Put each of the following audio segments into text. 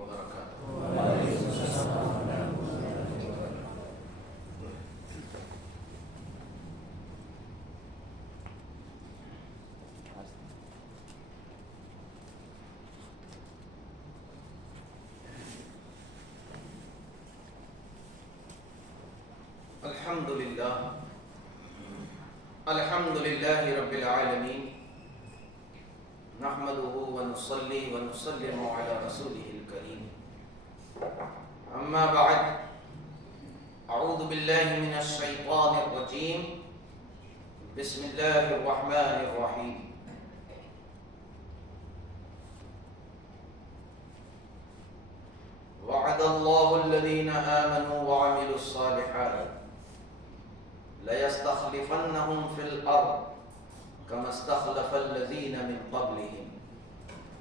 وبركاته. الحمد لله رب العالمين نحمده ونصلي ونسلم على رسوله الكريم أما بعد أعوذ بالله من الشيطان الرجيم بسم الله الرحمن الرحيم وعد الله الذين آمنوا وعملوا الصالحات ليستخلفنهم في الأرض كما استخلف الذين من قبلهم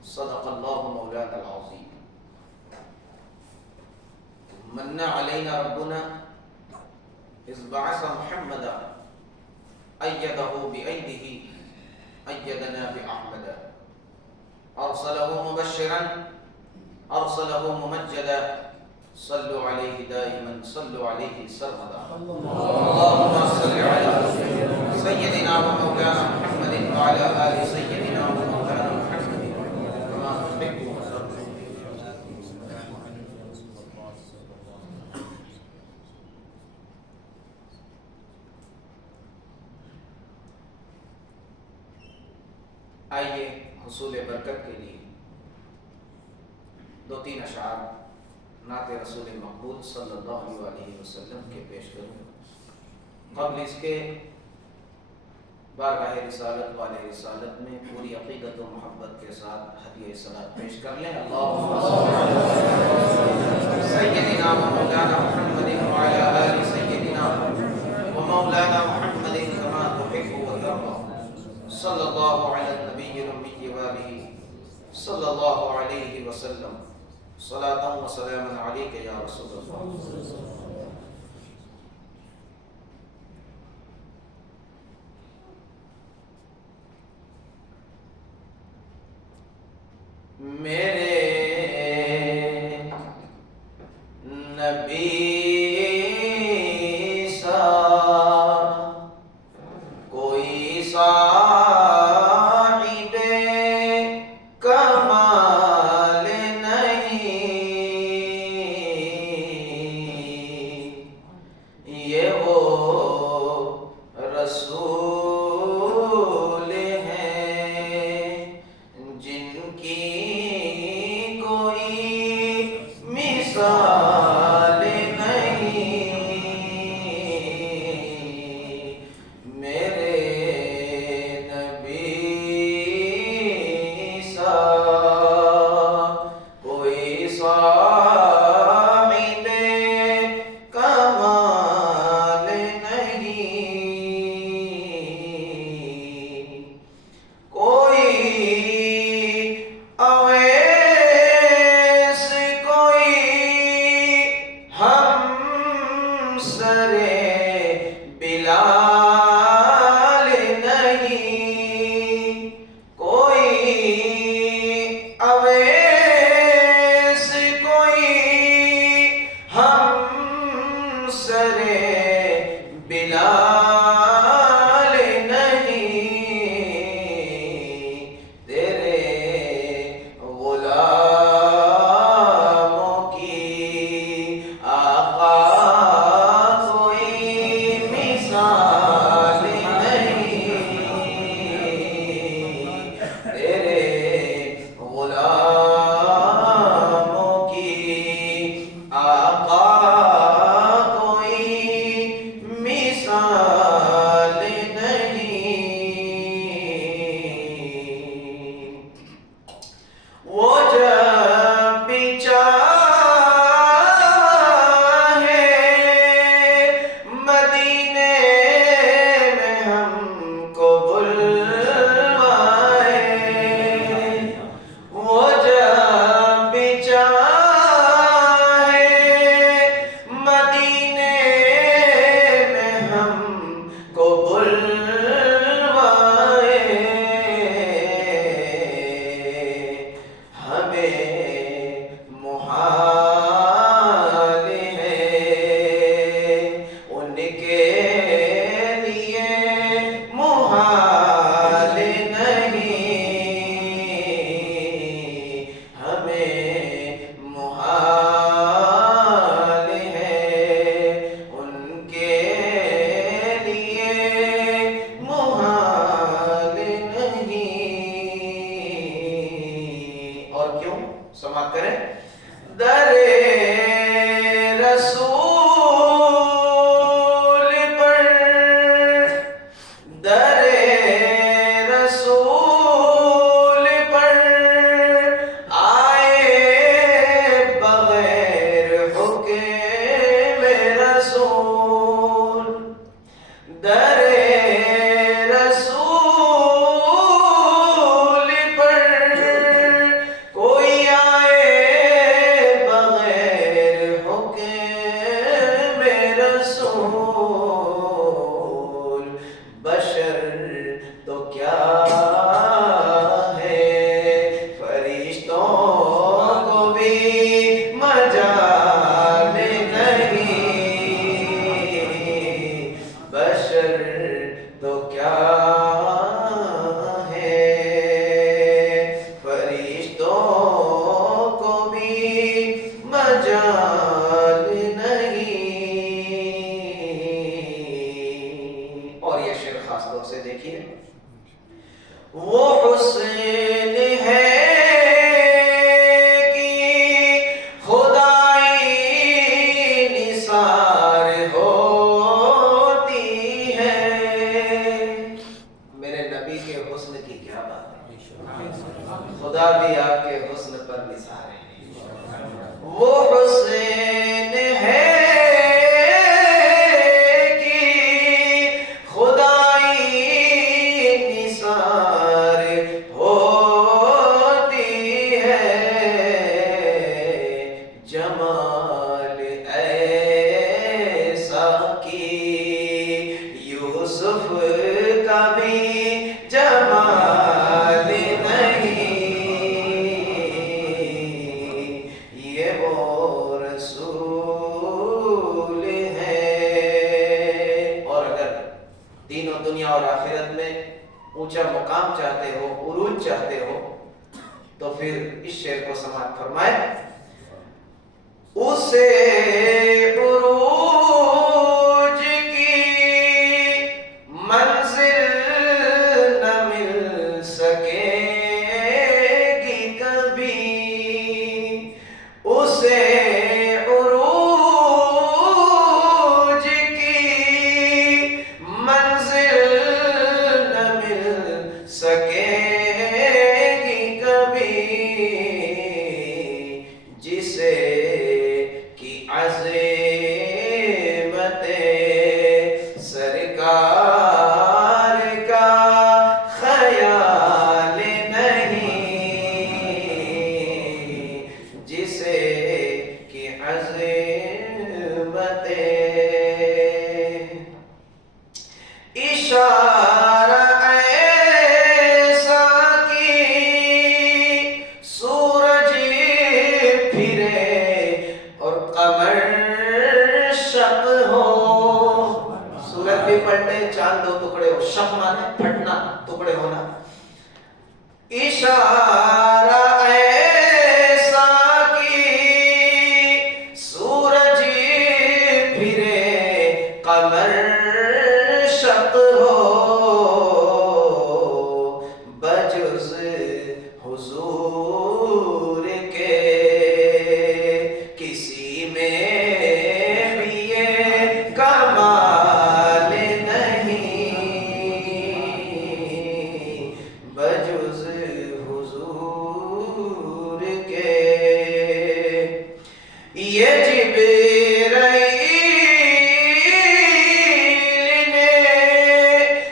صدق الله مولانا العظيم. من علينا ربنا إذ بعث محمدا أيده بأيده أيدنا بأحمد أرسله مبشرا أرسله ممجدا صلوا عليه دائما صلوا عليه سرمدا. اللهم صل على سيدنا ومولانا محمد وعلى آل سيدنا ومولانا محمد كما تحب وترضى. آئیے حصول برکت کے لیے دو تین اشعار نعت رسول مقبول صلی اللہ علیہ وسلم کے پیش کروں. قبل اس کے بارگاہ رسالت والے رسالت میں پوری عقیدت و محبت کے ساتھ ہدیہ صلاۃ پیش کر لیں. اللہم صل علی سیدنا و مولانا محمد وعلی آل سیدنا و مولانا محمد کما تحب و ترضى. صلی اللہ علی النبی الأمی وآلہ صلی اللہ علیہ وسلم. صلاة و سلام علیک یا رسول اللہ. میرے نبی سا کوئی صاحب کمال نہیں. در رسول پر در رسول پر آئے بغیر حکم رسول در رسول پر کوئی آئے بغیر حکم رسول بشر تو کیا ہے فرشتوں کو بھی مجال نہیں بشر تو کیا ہے فرشتوں کو بھی مجال نہیں اور یہ شعر خاص طور سے دیکھیے وہ حسن ہے کہ خدائی نثار ہوتی ہے میرے نبی کے حسن کی کیا بات ہے خدا بھی آپ کے حسن پر نثار ہے وہ حسن ہے کہ خدائی نثار ہوتی ہے جمال ایسا کہ یوسف کا بھی جمال نہیں یہ وہ رسول ہے اور اگر دین و دنیا اور آخرت میں اونچا مقام چاہتے ہو عروج چاہتے ہو تو پھر اس شعر کو سماعت فرمائے اسے عروج کی منزل نہ مل سکے گی کبھی اسے عروج کی منزل نہ مل سکے گی کبھی جسے کی عظمت سرکار کا خیال نہیں جسے کی عظمت اشارہ ایسا کی سورج پھرے اور قمر شق ہو سورج بھی پلٹے چاند دو ٹکڑے ہو شق مانے پھٹنا ٹکڑے ہونا اشارہ ایسا کی سورج پھرے قمر شق ہو بجز حضور کے کسی میں بھی یہ کمال نہیں بجز حضور کے یہ جبرائیل نے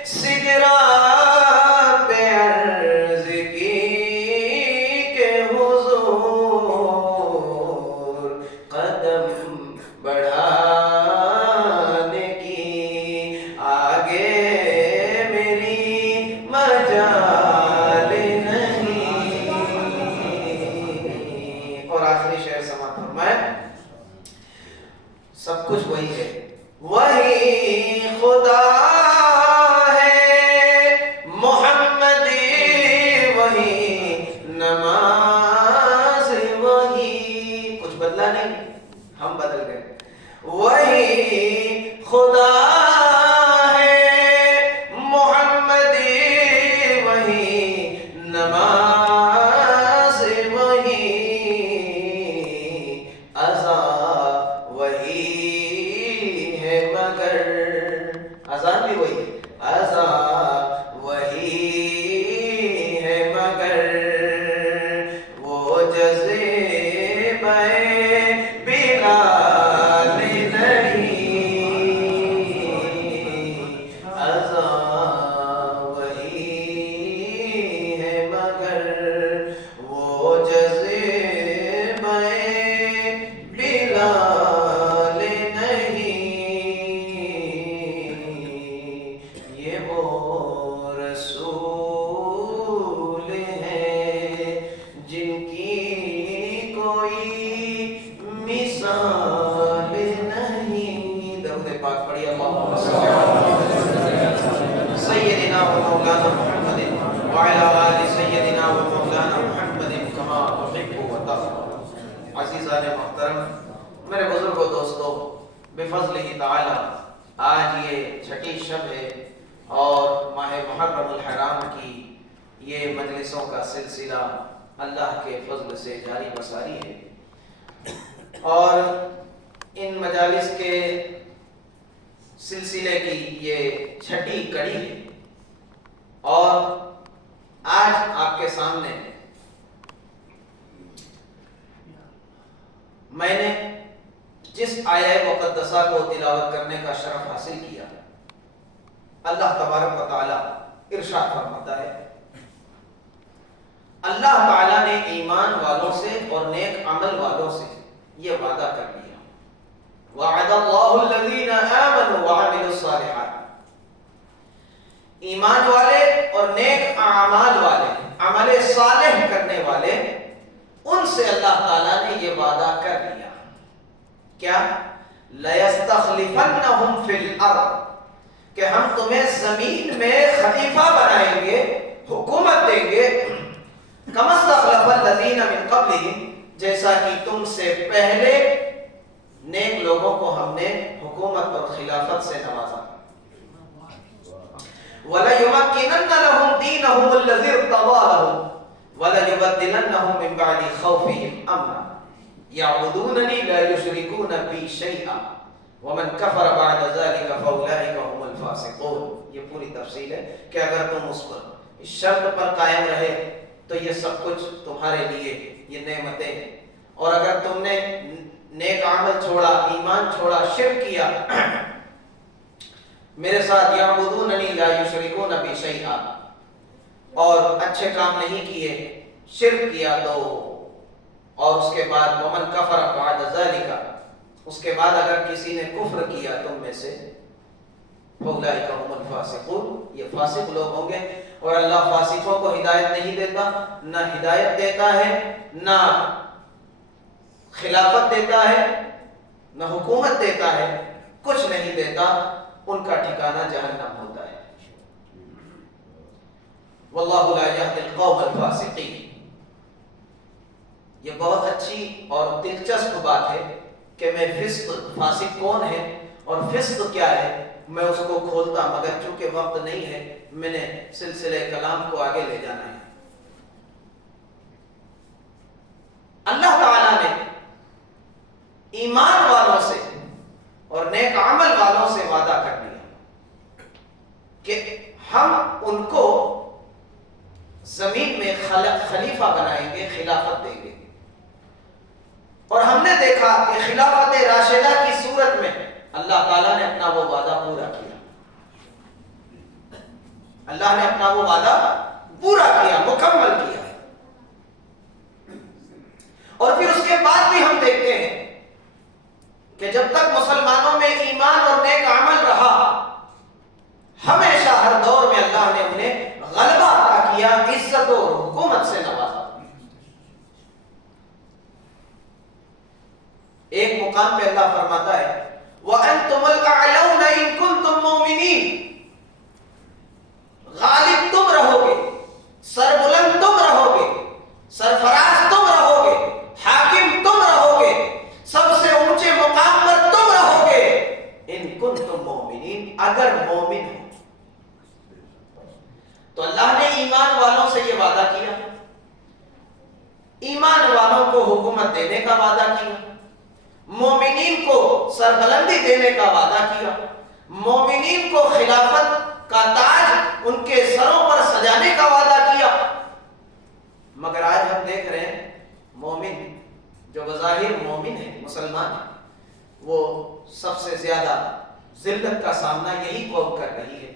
سدرا پہ عرض کی کہ حضور قدم بڑھانے کی آگے میری مجال نہیں اور آخری شعر سماعت فرمائے سب کچھ وہی ہے وہی خدا ہے محمدی وہی نماز وہی کچھ بدلا نہیں ہم بدل گئے وہی خدا ہے محمدی وہی نماز وہی بلال نہیں، اذاں وہی ہے مگر وہ جذبہ بلال نہیں، یہ وہ رسول ہیں جن کی کوئی مثال نہیں۔ درود پاک پڑھیے، اللہم صل علی سیدنا و مولانا محمد وعلی آل سیدنا و مولانا محمد کما تحب و ترضى۔ عزیزان محترم، میرے بزرگوں دوستو، بفضلہ تعالی آج یہ چھٹی شب ہے اور ماہ محرم الحرام کی یہ مجلسوں کا سلسلہ اللہ کے فضل سے جاری بساری ہے، اور ان مجالس کے سلسلے کی یہ چھٹی کڑی ہے، اور آج آپ کے سامنے میں نے جس آیہ مقدسہ کو تلاوت کرنے کا شرف حاصل کیا، اللہ تبارک و تعالی ارشاد فرماتا ہے، اللہ تعالیٰ نے ایمان والوں سے اور نیک عمل والوں سے یہ وعدہ کر دیا، وعد اللہ الذین آمنوا وعملوا الصالحات، ایمان والے اور نیک اعمال والے، عمل صالح کرنے والے، ان سے اللہ تعالیٰ نے یہ وعدہ کر دیا کیا؟ لَيَسْتَخْلِفَنَّهُمْ فِي الْأَرْضِ، کہ ہم تمہیں زمین میں خلیفہ بنائیں گے، حکومت دیں گے، كَمَا اسْتَخْلَفَ الَّذِينَ مِنْ قَبْلِهِمْ، جیسا کہ تم سے پہلے نیک لوگوں کو ہم نے حکومت اور خلافت سے نوازا۔ وَلَيُمَكِّنَنَّ لَهُمْ دِينَهُمُ الَّذِي ارْتَضَىٰ لَهُمْ وَلَيُبَدِّلَنَّهُمْ مِنْ بَعْدِ خَوْفِهِمْ أَمْنًا يَعْبُدُونَنِي لَا يُشْرِكُونَ بِي شَيْئًا وَمَنْ كَفَرَ بَعْدَ ذَلِكَ فَأُولَٰئِكَ هُمُ الْفَاسِقُونَ۔ یہ پوری تفصیل ہے کہ اگر تم اس شرط پر قائم رہے تو یہ سب کچھ تمہارے لیے یہ نعمتیں ہیں، اور اگر تم نے نیک عمل چھوڑا، ایمان چھوڑا، شرک کیا، میرے ساتھ یعبدوننی لا یشرکون بی شیئا، اور اچھے کام نہیں کیے، شرک کیا تو، اور اس کے بعد ومن کفر بعد ذلک، اس کے بعد اگر کسی نے کفر کیا تم میں سے، فاولئک هم الفاسقون، یہ فاسق لوگ ہوں گے، اور اللہ فاسقوں کو ہدایت نہیں دیتا، نہ ہدایت دیتا ہے، نہ خلافت دیتا ہے، نہ حکومت دیتا ہے، کچھ نہیں دیتا، ان کا ٹھکانہ جہنم ہوتا ہے۔ واللہ لا یہدی القوم الفاسقین۔ یہ بہت اچھی اور دلچسپ بات ہے کہ میں فسق، فاسق کون ہے اور فسق کیا ہے، میں اس کو کھولتا، مگر چونکہ وقت نہیں ہے میں نے سلسلہ کلام کو آگے لے جانا ہے۔ اللہ تعالیٰ نے ایمان والوں سے اور نیک عمل والوں سے وعدہ کر دیا کہ ہم ان کو زمین میں خلیفہ بنائیں گے، خلافت دیں گے، اور ہم نے دیکھا کہ خلافت راشدہ کی صورت میں اللہ تعالیٰ نے اپنا وہ وعدہ پورا کیا، اللہ نے اپنا وہ وعدہ پورا کیا، مکمل کیا، اور پھر اس کے بعد بھی ہم دیکھتے ہیں کہ جب تک مسلمانوں میں ایمان اور نیک عمل رہا، ہمیشہ ہر دور میں اللہ نے انہیں غلبہ عطا کیا، عزت اور حکومت سے نوازا۔ ایک مقام پہ اللہ فرماتا ہے وَأَنْتُمُ الْأَعْلَوْنَ إِن كُنتُم مُؤْمِنِينَ، غالب تم رہو گے، سربلند تم رہو گے، سرفراز تم رہو گے، حاکم تم رہو گے، سب سے اونچے مقام پر تم رہو گے، ان کنتم مومنین، اگر مومن ہو۔ تو اللہ نے ایمان والوں سے یہ وعدہ کیا، ایمان والوں کو حکومت دینے کا وعدہ کیا، مومنین کو سربلندی دینے کا وعدہ کیا، مومنین کو خلافت کا تاج ان کے سروں پر سجانے کا وعدہ کیا، مگر آج ہم دیکھ رہے ہیں مومن جو بظاہر مومن ہے، مسلمان ہے، وہ سب سے زیادہ ذلت کا سامنا یہی قوم کر رہی ہے،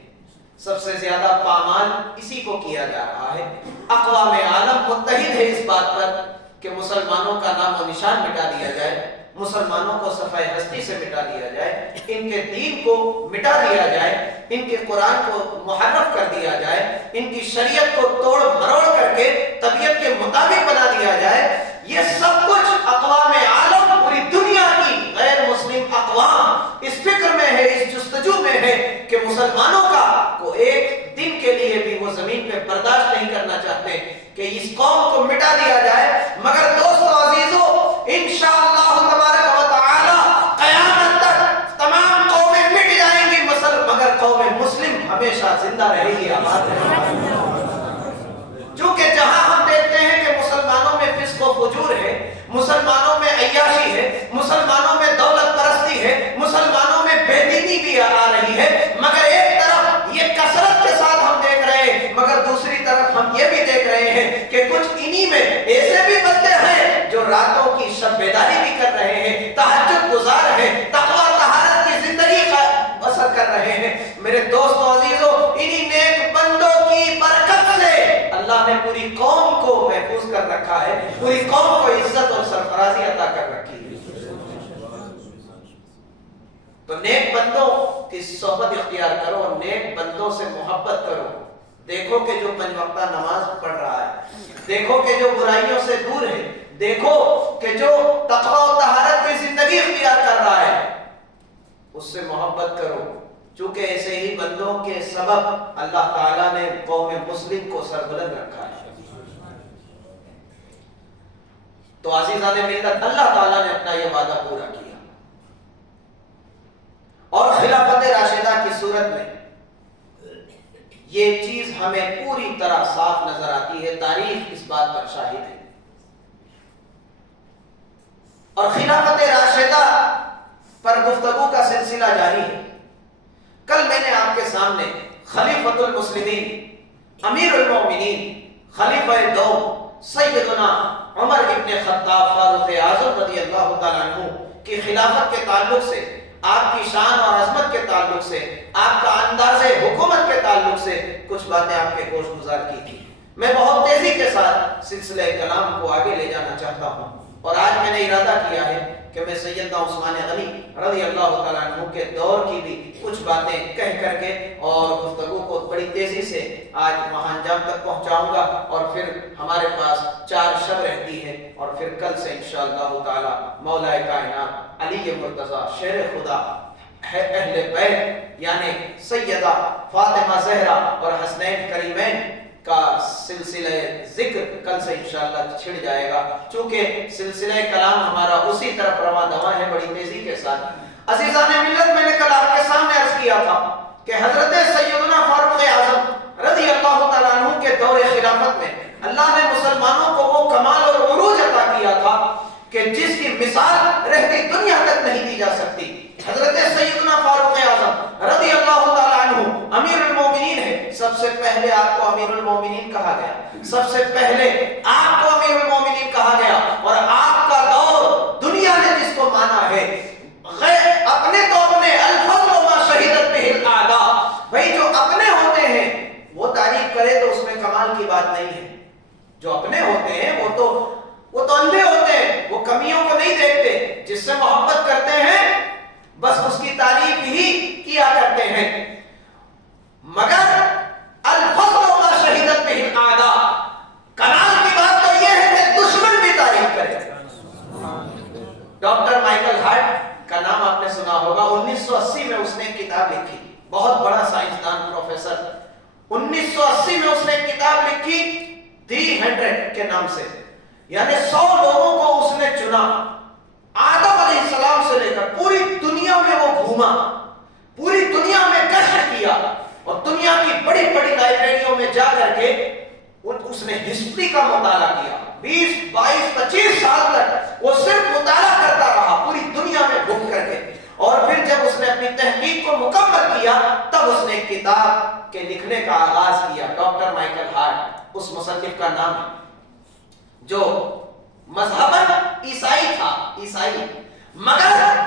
سب سے زیادہ پامال اسی کو کیا جا رہا ہے۔ اقوام عالم متحد ہے اس بات پر کہ مسلمانوں کا نام و نشان مٹا دیا جائے، مسلمانوں کو صفحہ ہستی سے مٹا دیا جائے، ان کے دین کو مٹا دیا جائے، ان کے قرآن کو محرف کر دیا جائے، ان کی شریعت کو توڑ مروڑ کر کے طبیعت کے مطابق بنا دیا جائے۔ یہ سب کچھ اقوام عالم، پوری دنیا کی غیر مسلم اقوام اس فکر میں ہے، اس جستجو میں ہے کہ مسلمانوں کا کو ایک دن کے لیے بھی وہ زمین پہ برداشت نہیں کرنا چاہتے کہ اس قوم کو مٹا دیا جائے۔ مگر دوستو عزیزو، انشاءاللہ تبارک و تعالی قیامت تک تمام قومیں مٹ جائیں گی، مگر قوم مسلم ہمیشہ زندہ رہے گی، آباد رہے گی۔ چونکہ جہاں ہم دیکھتے ہیں کہ مسلمانوں میں فسق و فجور ہے، مسلمانوں میں عیاشی ہے، مسلمانوں میں دولت پرستی ہے، مسلمانوں میں بے دینی بھی آ رہی ہے، مگر ایک طرف یہ کثرت کے ساتھ ہم دیکھ رہے ہیں، مگر دوسری طرف ہم یہ بھی دیکھ رہے ہیں کہ کچھ انہی میں ایسے بھی بندے ہیں جو راتوں کی شب بیداری بھی کر رہے ہیں، تہجد گزار ہیں، تقوی طہارت کی زندگی کا بسر کر رہے ہیں۔ میرے دوستو عزیزو، انہی نیک بندوں کی برکت سے اللہ نے پوری قوم کو محفوظ کر رکھا ہے، پوری قوم کو عزت اور سرفرازی عطا کر رکھی ہے۔ تو نیک بندوں کی صحبت اختیار کرو اور نیک بندوں سے محبت کرو۔ دیکھو کہ جو 5 وقتہ نماز پڑھ رہا ہے، دیکھو کہ جو برائیوں سے دور ہے، دیکھو کہ جو تقوی و طہارت کی زندگی اختیار کر رہا ہے، اس سے محبت کرو، چونکہ ایسے ہی بندوں کے سبب اللہ تعالیٰ نے قوم مسلم کو سربلند رکھا ہے۔ تو عزیزان ملت، اللہ تعالیٰ نے اپنا یہ وعدہ پورا کیا، اور خلافت راشدہ کی صورت میں یہ چیز ہمیں پوری طرح صاف نظر آتی ہے، تاریخ اس بات پر شاہد ہے۔ اور خلافت راشدہ پر گفتگو کا سلسلہ جاری ہے۔ کل میں نے آپ کے سامنے خلیفۃ المسلمین، امیر المومنین، خلیفہ دوم سیدنا عمر ابن خطاب فاروق اعظم رضی اللہ تعالیٰ عنہ کی خلافت کے تعلق سے، آپ کی شان اور عظمت کے تعلق سے، آپ کا انداز حکومت کے تعلق سے کچھ باتیں آپ کے گوش گزار کی تھی۔ میں بہت تیزی کے ساتھ سلسلہ کلام کو آگے لے جانا چاہتا ہوں، اور آج میں نے ارادہ کیا ہے کہ میں سیدنا عثمان غنی رضی اللہ تعالیٰ عنہ کے دور کی بھی کچھ باتیں کہہ کر کے اور گفتگو کو بڑی تیزی سے آج وہاں انجام تک پہنچاؤں گا، اور پھر ہمارے پاس 4 شب رہتی ہے، اور پھر کل سے انشاءاللہ تعالیٰ مولا کائنات علی مرتضی شیر خدا اہل بیت یعنی سیدہ فاطمہ زہرا اور حسنین کریمین کا سلسلہ ذکر کل سے انشاءاللہ چھڑ جائے گا، چونکہ سلسلہ کلام ہمارا اسی طرف رواں دواں ہے بڑی تیزی کے ساتھ۔ عزیزان ملت، میں نے کل آپ کے سامنے عرض کیا تھا کہ حضرت سیدنا فاروق اعظم رضی اللہ تعالیٰ عنہ کے دور خلافت میں اللہ نے مسلمانوں کو وہ کمال اور عروج عطا کیا تھا کہ جس کی مثال رہتی دنیا تک نہیں دی جا سکتی۔ حضرت سیدنا فاروق اعظم رضی اللہ تعالیٰ عنہ امیر المومنین ہے، سب سے پہلے آپ کو امیر المومنین کہا گیا، سب سے پہلے آپ کو امیر المومنین کہا گیا، اور آپ کا دور دنیا نے جس کو مانا ہے غیر اپنے تو اپنے الفضل ما شہیدت بہ الاعداء، بھائی جو اپنے ہوتے ہیں وہ تعریف کرے تو اس میں کمال کی بات نہیں ہے، جو اپنے ہوتے ہیں وہ تو اندھے ہوتے ہیں، وہ کمیوں کو نہیں دیکھتے، جس سے محبت کرتے ہیں بس اس کی تعریف ہی کیا کرتے ہیں۔ مگر الفضل ما شہیدت بہ الاعداء، کمال کی بات تو یہ ہے کہ دشمن بھی تعریف کرے۔ ڈاکٹر مائیکل ہارٹ کا نام آپ نے سنا ہوگا، 1980 میں اس نے ایک کتاب لکھی، بہت بڑا سائنسدان پروفیسر، 1980 میں اس نے ایک کتاب لکھی دی 100 کے نام سے، یعنی 100 لوگوں کو اس نے چنا، آدم علیہ السلام سے لے کر پوری دنیا میں وہ گھوما، پوری دنیا میں گشت کیا، اور دنیا کی بڑی بڑی لائبریریوں میں جا کر کے اس نے ہسٹری کا مطالعہ کیا، 20 22 25 سال تک وہ صرف مطالعہ کرتا رہا پوری دنیا میں گھوم کر کے، اور پھر جب اس نے اپنی تحقیق کو مکمل کیا تب اس نے ایک کتاب کے لکھنے کا آغاز کیا۔ ڈاکٹر مائیکل ہارٹ اس مصنف کا نام ہے، جو مذہباً عیسائی تھا، عیسائی، مگر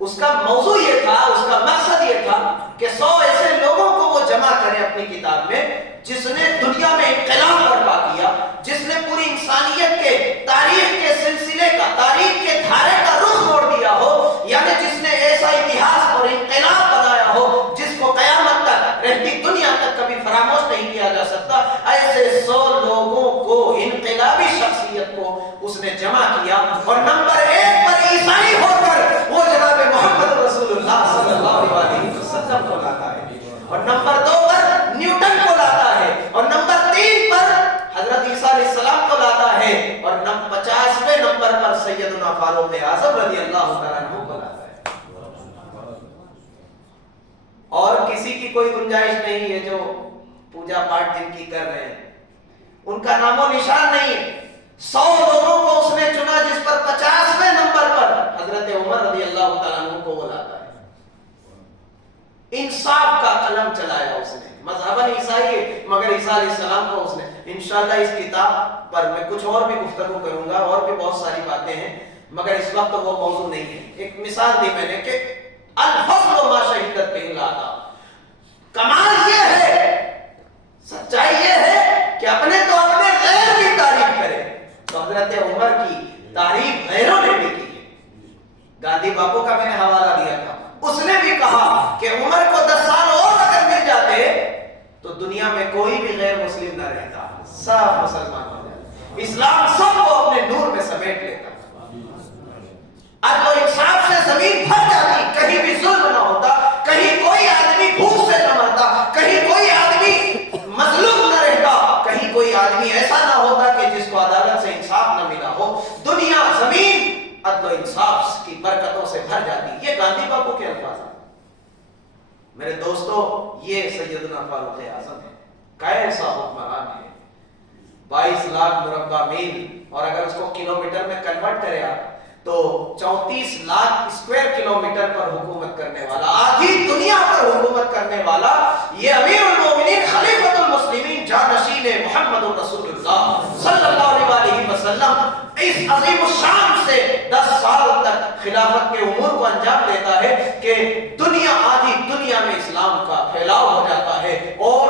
اس کا موضوع یہ تھا، اس کا مقصد یہ تھا کہ 100 ایسے لوگوں کو وہ جمع کرے اپنی کتاب میں جس نے دنیا میں انقلاب برپا کیا، جس نے پوری انسانیت کے تاریخ کے سلسلے کا، تاریخ کے دھارے کا رخ موڑ دیا ہو، یعنی جس نے ایسا اتہاس اور انقلاب بنایا ہو جس کو قیامت تک، رہتی دنیا تک کبھی فراموش نہیں کیا جا سکتا۔ ایسے 100 لوگوں کو، انقلابی شخصیت کو اس نے جمع کیا، اور نمبر 1 پر عیسائی ہو کر وہ جناب محمد رسول اللہ صلی اللہ علیہ وسلم کو لاتا ہے، اور نمبر 2 پر نیوٹن کو لاتا ہے، اور نمبر 3 پر حضرت عیسیٰ علیہ السلام کو لاتا ہے، اور 50ویں نمبر پر سیدنا فاروق اعظم رضی اللہ تعالیٰ عنہ کو لاتا ہے۔ اور کسی کی کوئی گنجائش نہیں ہے جو پوجا پاٹ جن کی کر رہے ہیں، ان کا نام و نشان نہیں ہے۔ 100 لوگوں کو اس نے چنا جس پر 50ویں نمبر پر حضرت عمر رضی اللہ تعالیٰ عنہ کو وہ لاتا ہے۔ انصاف کا قلم چلایا اس نے، مذہباً عیسائی ہے مگر عیسیٰ علیہ السلام کو اس نے، انشاءاللہ اس کتاب پر میں کچھ اور بھی گفتگو کروں گا، اور بھی بہت ساری باتیں ہیں مگر اس وقت وہ موضوع نہیں ہے۔ ایک مثال دی میں نے کہ الفضل ما شہدت بہ الاعداء، کمال یہ ہے، سچائی یہ ہے کہ اپنے تو اپنے غیر کی تعریف کرے، تو حضرت عمر کی تعریف غیروں نے بھی کی ہے۔ گاندھی باپو کا میں نے حوالہ دیا تھا، اس نے بھی کہا کہ عمر کو 10 سال اور اگر مل جاتے تو دنیا میں کوئی بھی غیر مسلم نہ رہتا، سب مسلمان ہو جاتے، اسلام سب کو اپنے نور میں سمیٹ لیتا، عدل و انصاف سے زمین بھر جاتی، کہیں بھی ظلم نہ ہوتا، کہیں کوئی آدمی بھوک سے نہ مرتا، کہیں کوئی آدمی مظلوم نہ رہتا، کہیں کوئی آدمی ایسا نہ ہوتا کہ جس کو عدالت سے انصاف نہ ملا ہو، دنیا زمین عدل و انصاف کی برکتوں سے بھر جاتی۔ یہ گاندھی باپو کے الفاظ ہیں۔ میرے دوستو، یہ سیدنا فاروق اعظم ہے، کیسا حکمران ہے، 22 لاکھ مربع میل، اور اگر اس کو کلومیٹر میں کنورٹ کرے آپ تو 34 لاکھ اسکوائر کلومیٹر پر حکومت کرنے والا، آدھی دنیا پر حکومت کرنے والا، یہ امیر المومنین خلیفۃ المسلمین جانشین محمد رسول اللہ صلی اللہ علیہ وسلم اس عظیم الشان سے 10 سال تک خلافت کے امور کو انجام دیتا ہے کہ دنیا، آدھی دنیا میں اسلام کا پھیلاؤ ہو جاتا ہے۔ اور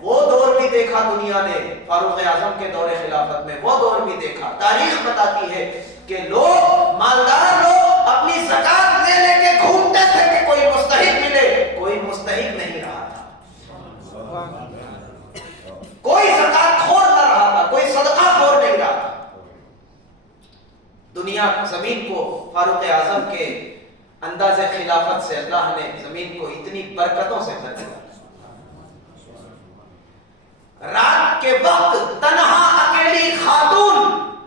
وہ دور بھی دیکھا دنیا نے، فاروق اعظم کے دور خلافت میں وہ دور بھی دیکھا۔ تاریخ بتاتی ہے کہ لوگ، مالدار لوگ اپنی زکات لے لے کے گھومتے تھے کہ کوئی مستحق ملے، کوئی مستحق نہیں رہا تھا، کوئی زکات خور نہ رہا تھا، کوئی صدقہ خور نہیں رہا تھا۔ دنیا زمین کو فاروق اعظم کے انداز خلافت سے اللہ نے زمین کو اتنی برکتوں سے بھر دیا۔ رات کے وقت تنہا اکیلی خاتون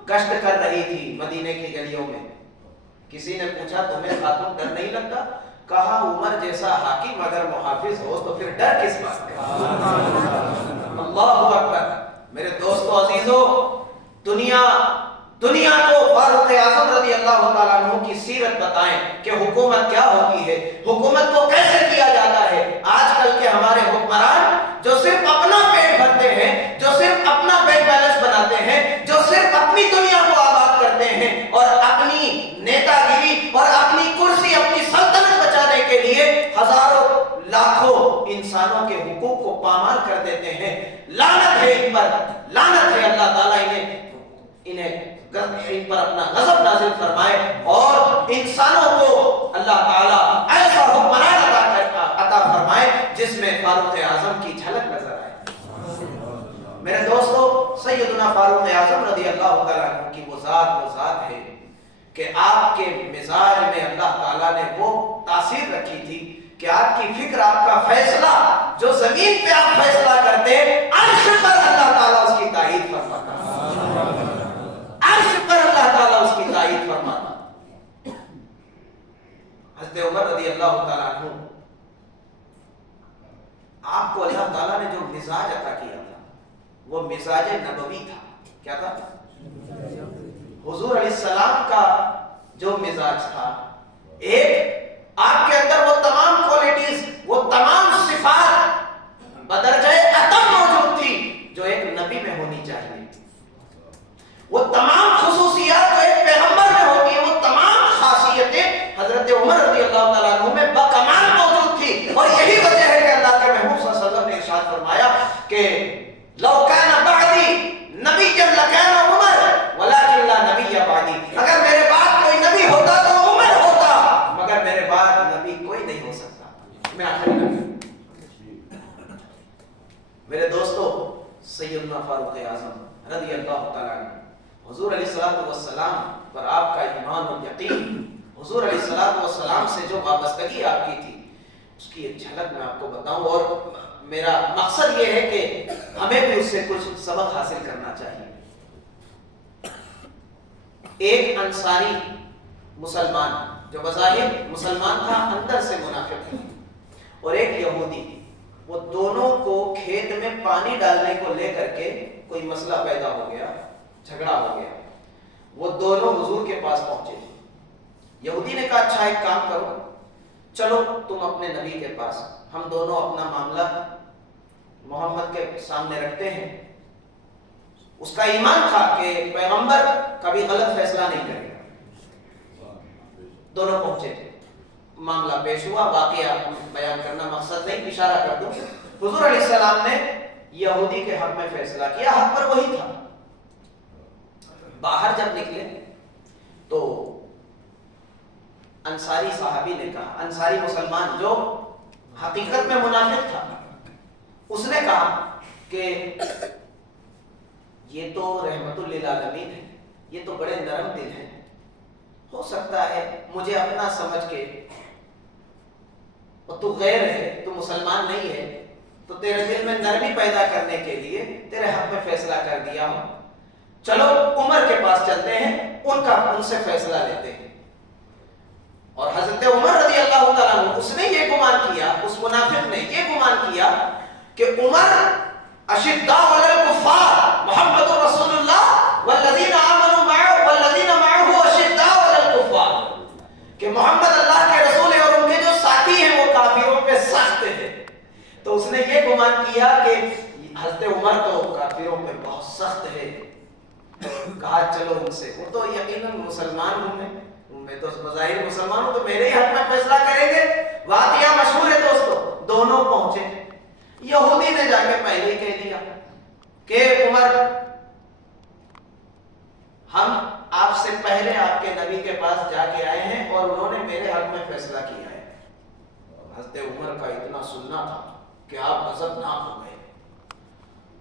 گشت کر رہی تھی مدینے کی گلیوں میں، کسی نے پوچھا تمہیں خاتون ڈر نہیں لگتا؟ کہا عمر جیسا حاکم اگر محافظ ہو تو پھر ڈر کس بات کا؟ اللہ اکبر۔ میرے دوستو عزیزو، دنیا کو فاروق اعظم رضی اللہ تعالیٰ عنہ کی سیرت بتائیں کہ حکومت کیا ہوتی ہے، حکومت کو کیسے کیا جاتا ہے۔ آج کل کے ہمارے حکمران جو صرف اپنا پیٹ بھرتے ہیں، جو صرف اپنا بینک بیلنس بناتے ہیں، جو صرف اپنی دنیا کو آباد کرتے ہیں اور اپنی نیتا گیری اور اپنی کرسی، اپنی سلطنت بچانے کے لیے ہزاروں لاکھوں انسانوں کے حقوق کو پامال کر دیتے ہیں، لعنت ہے ان پر، لعنت ہے، اللہ تعالیٰ ان پر اپنا غضب نازل فرمائے اور انسانوں کو اللہ تعالیٰ ایسا حکمران عطا فرمائے جس میں فاروق اعظم کی جھلک نظر آئے۔ میرے دوستو، سیدنا فاروق اعظم رضی اللہ تعالیٰ عنہ کی وہ ذات ہے کہ آپ کے مزاج میں اللہ تعالیٰ نے وہ تاثیر رکھی تھی کہ آپ کی فکر، آپ کا فیصلہ جو زمین پہ آپ فیصلہ کرتے، عرش پر اللہ تعالیٰ اس کی تائید فرماتا، عرش پر اللہ تعالیٰ اس کی تائید فرماتا۔ حضرت عمر رضی اللہ تعالیٰ عنہ، آپ کو اللہ تعالیٰ نے جو مزاج عطا کیا تھا وہ مزاج نبوی تھا۔ کیا تھا؟ حضور علیہ السلام کا جو مزاج تھا، ایک آپ کے اندر وہ تمام کوالٹیز، وہ تمام صفات بدرجہ اتم موجود تھی جو ایک نبی میں ہونی چاہیے، وہ تمام خصوصیات جو ایک پیغمبر اللہ تعالیٰ عنہ میں بکمال موجود تھی. اور یہی وجہ ہے کہ اللہ کے محبوب صلی اللہ علیہ وسلم نے ارشاد فرمایا کہ لو کان بعدی نبی لکان عمر ولکن لا نبی بعدی. اگر میرے بعد کوئی نبی ہوتا تو عمر ہوتا، مگر میرے بعد نبی کوئی نہیں ہو سکتا، میں آخری نبی. میرے دوستو، سیدنا فاروق اعظم رضی اللہ تعالیٰ عنہ، حضور علیہ الصلوۃ والسلام پر آپ کا ایمان و یقین، حضور علیہ الصلوۃ والسلام سے جو وابستگی آپ کی تھی، اس کی ایک جھلک میں آپ کو بتاؤں. اور میرا مقصد یہ ہے کہ ہمیں بھی اس سے کچھ سبق حاصل کرنا چاہیے. ایک انصاری مسلمان جو بظاہر مسلمان تھا، اندر سے منافق تھا، اور ایک یہودی، وہ دونوں کو کھیت میں پانی ڈالنے کو لے کر کے کوئی مسئلہ پیدا ہو گیا، جھگڑا ہو گیا. وہ دونوں حضور کے پاس پہنچے. یہودی نے کہا اچھا ایک کام کرو، چلو تم اپنے نبی کے پاس، ہم دونوں اپنا معاملہ محمد کے سامنے رکھتے ہیں. اس کا ایمان تھا کہ پیغمبر کبھی غلط فیصلہ نہیں کرے گا. دونوں پہنچے تھے، معاملہ پیش ہوا. واقعہ بیان کرنا مقصد نہیں، اشارہ کر دوں. حضور علیہ السلام نے یہودی کے حق میں فیصلہ کیا، حق پر وہی تھا. باہر جب نکلے تو انصاری صحابی نے کہا، انصاری مسلمان جو حقیقت میں منافق تھا، اس نے کہا کہ یہ تو رحمت للعالمین ہے، یہ تو بڑے نرم دل ہیں، ہو سکتا ہے مجھے اپنا سمجھ کے، اور تو غیر ہے، تو مسلمان نہیں ہے، تو تیرے دل میں نرمی پیدا کرنے کے لیے تیرے حق میں فیصلہ کر دیا ہوں. چلو عمر کے پاس چلتے ہیں، ان سے فیصلہ لیتے ہیں. اور حضرت عمر رضی اللہ تعالیٰ عنہ، اس نے یہ گمان کیا، اس منافق نے یہ گمان کیا کہ عمر اشداء علی الکفار محمد رسول اللہ والذین آمنوا معه والذین معه اشداء علی الکفار، کہ محمد اللہ کے رسول ہیں اور ان کے جو ساتھی ہیں وہ کافروں پہ سخت ہیں. تو اس نے یہ گمان کیا کہ حضرت عمر تو کافروں پہ بہت سخت ہے. کہا چلو ان سے، وہ تو یقیناً مسلمان ہوں، میں تو بظاہر مسلمان ہوں، تو میرے ہی حق میں فیصلہ کریں گے. واقعہ مشہور ہے دوستو. دونوں پہنچے. یہودی نے جا کے پہلے ہی کہہ دیا کہ عمر، ہم آپ سے پہلے آپ کے نبی کے پاس جا کے آئے ہیں اور انہوں نے میرے حق میں فیصلہ کیا ہے. حضرت عمر کا اتنا سننا تھا کہ آپ غضبناک ہو گئے،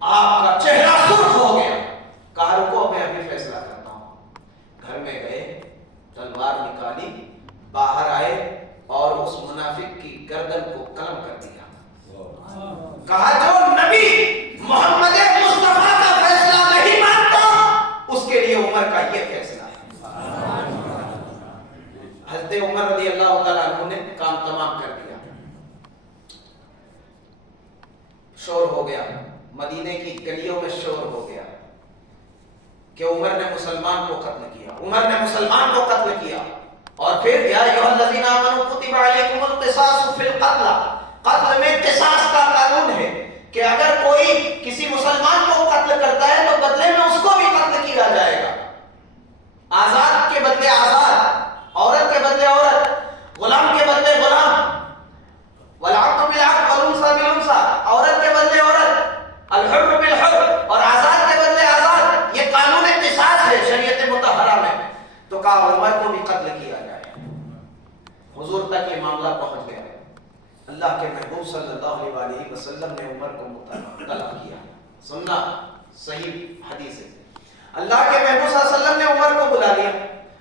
آپ کا چہرہ سرخ ہو گیا. کہا رکو میں ابھی فیصلہ کرتا ہوں. گھر میں گئے، تلوار نکالی، باہر آئے اور اس منافق کی گردن کو قلم کر دیا. کہا جو نبی محمد مصطفیٰ کا فیصلہ نہیں مانتا، اس کے لیے عمر کا یہ فیصلہ ہے. حضرت عمر رضی اللہ تعالیٰ عنہ نے کام تمام کر دیا. شور ہو گیا، مدینے کی گلیوں میں شور ہو گیا کہ عمر نے مسلمان کو قتل کیا، عمر نے مسلمان کو قتل کیا. اور پھر یا ایھا الذین آمنوا کتب علیکم القصاص فی القتل، قتل میں قصاص کا قانون ہے کہ اگر کوئی کسی مسلمان کو قتل کرتا ہے تو بدلے میں اس کو بھی قتل کیا جائے گا. آزاد کے بدلے آزاد، عورت کے بدلے عورت، غلام کے بدلے غلام، والعبد بالعبد والانثى بالانثى، عورت کے بدلے عورت، الحر بالحر، اور آزاد کے بدلے آزاد. یہ قانون قصاص ہے شریعت مطہرہ میں. تو کہا عمر کو بھی قتل کیا جائے. حضور تک یہ معاملہ پہنچ گیا. اللہ کے محبوب صلی اللہ علیہ وسلم نے عمر کو طلب کیا. سننا صحیح حدیث ہے. اللہ کے محبوب صلی اللہ علیہ وسلم نے عمر کو بلا لیا.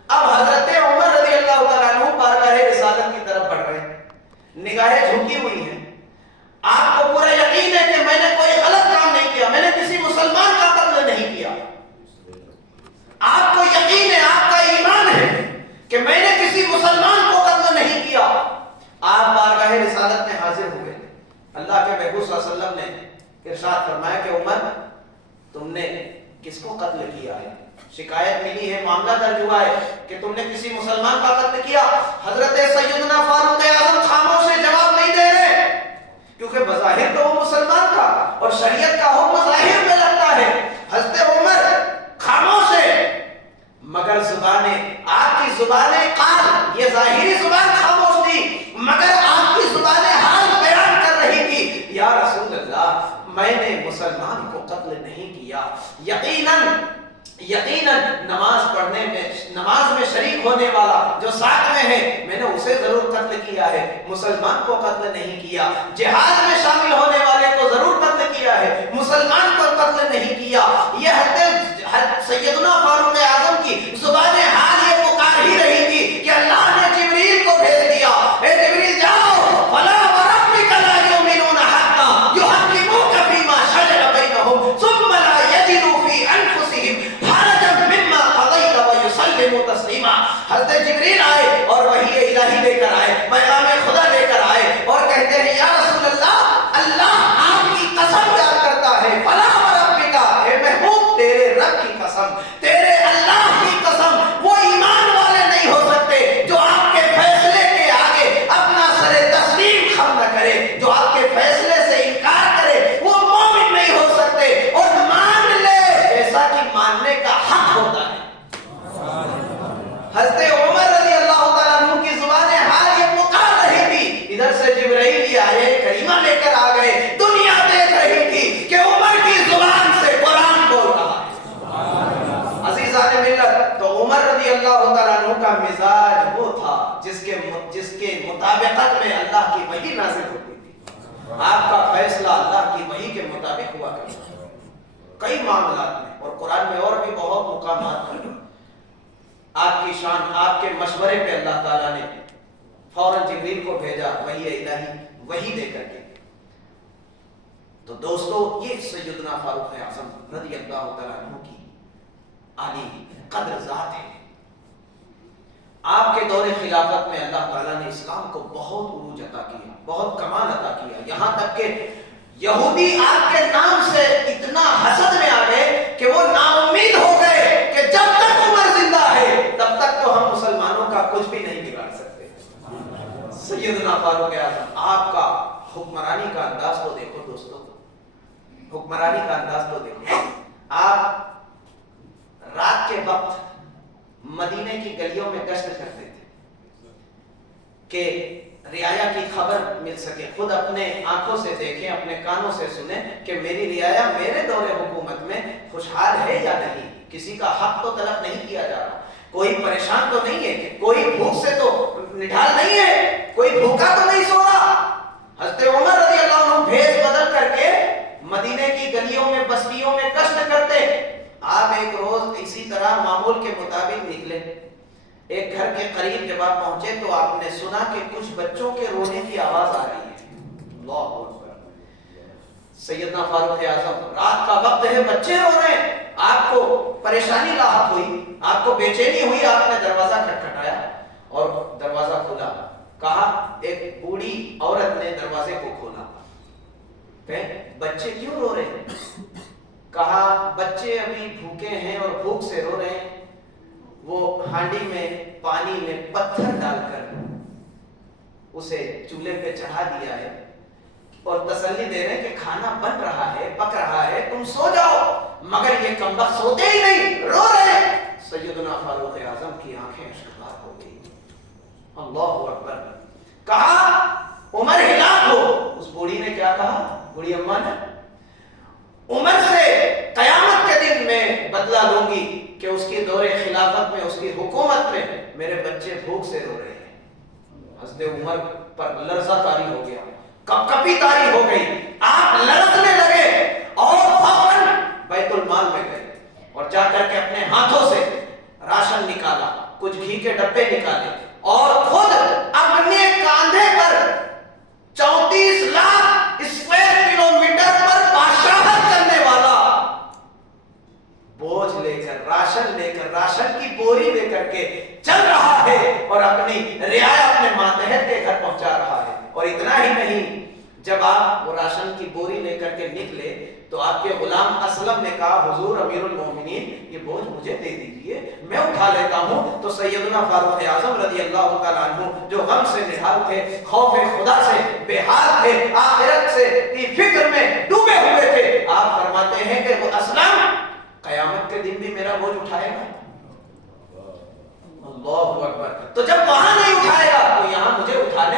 اب حضرت عمر رضی اللہ تعالیٰ عنہ بارگاہ رسالت کی طرف بڑھ رہے ہیں، نگاہیں جھکی ہوئی ہیں. آپ کو پورا یقین ہے کہ میں نے کوئی غلط کام نہیں کیا، میں نے کسی مسلمان کا قتل نہیں کیا. آپ کو یقین ہے، آپ کا ایمان ہے کہ میں نے کسی مسلمان کو قتل نہیں کیا. آپ بارگاہ رسالت میں حاضر ہوئے. اللہ کے محبوب صلی اللہ علیہ وسلم نے ارشاد فرمایا کہ عمر تم نے کس کو قتل کیا ہے؟ شکایت ملی ہے، معاملہ درج ہوا ہے کہ تم نے کسی مسلمان کا قتل کیا. حضرت سیدنا فاروق اعظم خاموش سے جواب نہیں دے رہے، کیونکہ بظاہر تو وہ مسلمان تھا اور شریعت کا حکم ظاہر میں لگتا ہے. حضرت عمر خاموش ہے، مگر زبانیں، آپ کی زبانیں قال، یہ ظاہری زبان خاموش تھی تھی مگر آپ کی زبان حال بیان کر رہی تھی یا رسول اللہ میں نے مسلمان کو قتل نہیں کیا، یقیناً نماز پڑھنے میں نماز میں شریک ہونے والا جو ساتھ میں ہے میں نے اسے ضرور قتل کیا ہے، مسلمان کو قتل نہیں کیا، جہاد میں شامل ہونے والے کو ضرور قتل کیا ہے، مسلمان کو قتل نہیں کیا۔ یہ حضرت سیدنا فاروق اعظم کی زبان حال یہ پکار ہی رہی تھی کہ اللہ نے جبریل کو بھیج دیا، اے جبریل جاؤ فلا وربک لا یؤمنون حتی یحکموک فیما شجر بینہم ثم لا یجدوا فی انفسہم حرجا مما قضیت ویسلموا تسلیما۔ حضرت جبریل آئے اور وحی الہی لے کر آئے، پیغام خدا لے کر آئے اور کہتے ہیں یا رسول اللہ اللہ آپ کی قسم یاد کرتا ہے، فلا وربک، اے محبوب تیرے رب کی قسم، تیرے اللہ کی قسم، وہ ایمان والے نہیں ہو سکتے جو آپ کے فیصلے کے آگے اپنا سر تسلیم خم نہ کرے، جو آپ کے فیصلے سے انکار کرے وہ مومن نہیں ہو سکتے، اور مان لے ایسا کہ ماننے کا حق ہوتا ہے۔ حضرت عمر رضی اللہ تعالیٰ عنہ کی زبان حال یہ پکار رہی تھی، ادھر سے جبرائیل یہ آئے کریمہ لے کر آ گئے، دنیا دیکھ رہی تھی کہ عمر کی زبان سے قرآن بول رہا ہے۔ عزیزان ملت، تو عمر رضی اللہ تعالیٰ عنہ کا مزاج وہ تھا جس کے مطابقت میں اللہ کی وحی نازل ہوتی تھی، آپ کا فیصلہ اللہ کی وحی کے مطابق ہوا کرتا تھا کئی معاملات میں، اور قرآن میں اور بھی بہت مقامات ہیں۔ آپ کی شان، آپ کے مشورے پہ اللہ تعالیٰ نے فوراً جبریل کو بھیجا وحی الہی وحی دے کر کے۔ تو دوستو یہ سیدنا فاروق اعظم رضی اللہ تعالیٰ عنہ کی عالی قدر ذات ہے۔ آپ کے دور خلافت میں اللہ تعالیٰ نے اسلام کو بہت عروج عطا کیا، بہت کمال عطا کیا، یہاں تک کہ یہودی آپ کے نام سے اتنا حسد میں آ گئے کہ وہ نا امید ہو گئے کہ جب تک عمر زندہ ہے تب تک تو ہم مسلمانوں کا کچھ بھی نہیں بگاڑ سکتے۔ سیدنا فاروق اعظم آپ کا حکمرانی کا انداز تو دیکھو دوستو، حکمرانی کا انداز تو دیکھو۔ آپ رات کے وقت مدینے کی گلیوں میں گشت کرتے تھے کہ رعایا کی خبر مل سکے، خود اپنے آنکھوں سے دیکھیں، اپنے کانوں سے سنیں کہ میری رعایا میرے دور حکومت میں خوشحال ہے یا نہیں، کسی کا حق تو طلب نہیں کیا جا رہا، کوئی پریشان تو نہیں ہے، کوئی بھوک سے تو نڈھال نہیں ہے، کوئی بھوکا تو نہیں سو رہا۔ حضرت عمر رضی اللہ عنہ بھیس بدل کر کے مدینے کی گلیوں میں بستیوں میں گشت کرتے۔ آپ ایک روز اسی طرح معمول کے مطابق نکلے، ایک گھر کے قریب جب آپ پہنچے تو آپ نے سنا کہ کچھ بچوں کے رونے کی آواز آ رہی ہے۔ اللہ اکبر۔ سیدنا فاروق اعظم، رات کا وقت ہے، بچے رو رہے ہیں، آپ کو پریشانی لاحق ہوئی، آپ کو بے چینی ہوئی، آپ نے دروازہ کھٹکھٹایا اور دروازہ کھولا، کہا ایک بوڑھی عورت نے دروازے کو کھولا، بچے کیوں رو رہے ہیں؟ کہا بچے ابھی بھوکے ہیں اور بھوک سے رو رہے ہیں، وہ ہانڈی میں پانی میں پتھر ڈال کر اسے چولہے پہ چڑھا دیا ہے اور تسلی دے رہے ہیں کہ کھانا بن رہا ہے، پک رہا ہے، تم سو جاؤ، مگر یہ کمبخت سوتے ہی نہیں، رو رہے ہیں۔ سیدنا فاروق اعظم کی آنکھیں اشکبار ہو گئی۔ اللہ اکبر۔ کہا عمر ہلاک ہو۔ اس بوڑھی نے کیا کہا؟ بوڑھی اماں نے، عمر سے قیامت کے دن میں بدلہ لوں گی کہ اس کی دور خلافت میں، اس کی حکومت میں میرے بچے بھوک سے رو رہے ہیں۔ حضرت عمر پر لرزہ طاری ہو گیا، کپکپی طاری ہو گئی، آپ لرزنے لگے اور فوراً بیت المال میں گئے اور جا کر کے اپنے ہاتھوں سے راشن نکالا، کچھ گھی کے ڈبے نکالے اور خود اپنے کاندھے پر 34 لاکھ اسکوائر کلومیٹر پر بادشاہت کرنے والا بوجھ لے کر، راشن لے کر، راشن کی بوری لے کر کے چل رہا ہے اور اپنی رعایا اپنے ماتحت کے گھر پہنچا رہا ہے۔ اور اتنا ہی نہیں، جب آپ وہ راشن کی بوری لے کر کے نکلے تو آپ کے غلام اسلم نے کہا حضور امیر المومنین یہ بوجھ مجھے دے دیجئے، میں اٹھا لیتا ہوں۔ تو سیدنا فاروق اعظم رضی اللہ تعالیٰ عنہ جو غم سے نڈھال تھے، خوف خدا سے بے حال تھے، آخرت سے کی فکر میں ڈوبے ہوئے تھے، آپ فرماتے ہیں کہ وہ اسلم قیامت کے دن بھی میرا بوجھ اٹھائے گا۔ اللہ اکبر۔ تو جب وہاں نہیں اٹھائے گا تو یہاں مجھے اٹھانے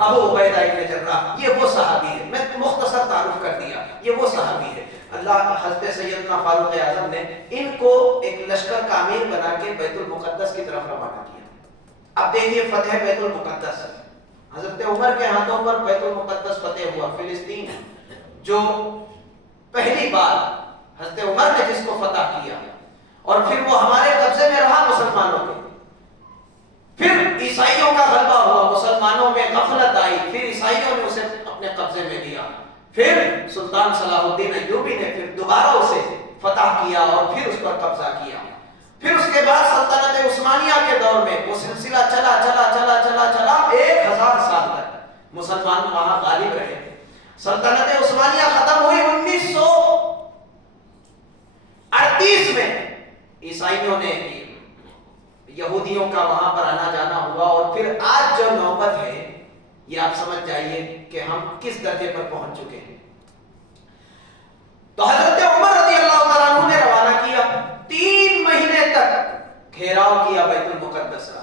ابو عبیدہ ابن جراح یہ وہ صحابی ہے. میں مختصر تعارف کر دیا, یہ وہ صحابی ہے. اللہ حضرت سیدنا فاروق اعظم نے ان کو ایک لشکر کا امیر بنا کے بیت المقدس کی طرف روانہ کیا. اب دیکھیے فتح بیت المقدس, حضرت عمر کے ہاتھوں پر بیت المقدس فتح ہوا. فلسطین جو پہلی بار حضرت عمر نے جس کو فتح کیا اور پھر وہ ہمارے قبضے میں رہا مسلمانوں کے. پھر عیسائیوں کا غلبہ ہوا, مسلمانوں میں غفلت آئی, پھر عیسائیوں نے اسے اپنے قبضے میں لیا. پھر سلطان صلاح الدین ایوبی نے پھر دوبارہ اسے فتح کیا اور پھر اس پر قبضہ کیا. پھر اس کے بعد سلطنت عثمانیہ کے دور میں وہ سلسلہ چلا 1000 سال تک مسلمان وہاں غالب رہے. سلطنت عثمانیہ ختم ہوئی 1938 میں. عیسائیوں نے یہودیوں کا وہاں پر آنا جانا ہوا اور پھر آج جو نوبت ہے یہ آپ سمجھ جائیے کہ ہم کس درجے پر پہنچ چکے ہیں. تو حضرت عمر رضی اللہ تعالیٰ عنہ نے روانہ کیا. 3 مہینے تک گھیراؤ کیا بیت المقدس کا.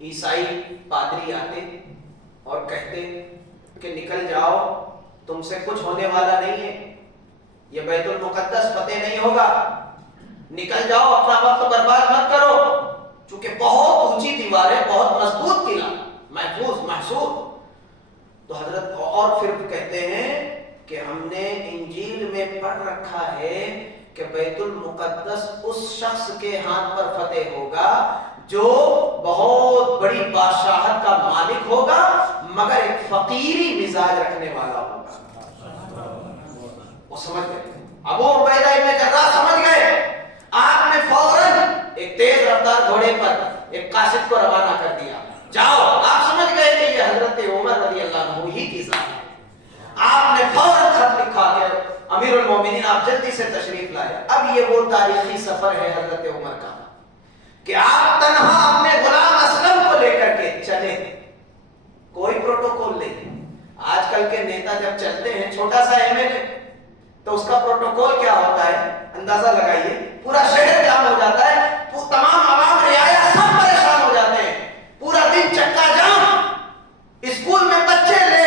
عیسائی پادری آتے اور کہتے کہ نکل جاؤ, تم سے کچھ ہونے والا نہیں ہے, یہ بیت المقدس فتح نہیں ہوگا, نکل جاؤ, اپنا وقت برباد مت کرو. چونکہ بہت اونچی دیواریں, بہت مضبوط قلعہ, محفوظ محصور. تو حضرت اور پھر کہتے ہیں کہ ہم نے انجیل میں پڑھ رکھا ہے کہ بیت المقدس اس شخص کے ہاتھ پر فتح ہوگا جو بہت بڑی بادشاہت کا مالک ہوگا مگر ایک فقیری مزاج رکھنے والا ہوگا. وہ سمجھ گئے, ابو عبیدہ ابن جراح سمجھ گئے. آپ نے فوراً ایک تیز رفتار گھوڑے پر ایک قاصد کو روانہ کر دیا. جاؤ, آپ سمجھ گئے کہ یہ حضرت عمر رضی اللہ عنہ ہی کی ذات ہے. آپ نے فوراً خط لکھا کہ امیر المومنین آپ جلدی سے تشریف لائے. اب یہ وہ تاریخی سفر ہے حضرت عمر کا کہ آپ تنہا اپنے غلام اسلم کو لے کر کے چلے, کوئی پروٹوکول نہیں. آج کل کے نیتا جب چلتے ہیں, چھوٹا سا ایم ایل اے, تو اس کا پروٹوکول کیا ہوتا ہے اندازہ لگائیے. پورا شہر جام ہو جاتا ہے, تمام عوام رعایا سب پریشان ہو جاتے ہیں, پورا دن چکا جام, اسکول میں بچے لے,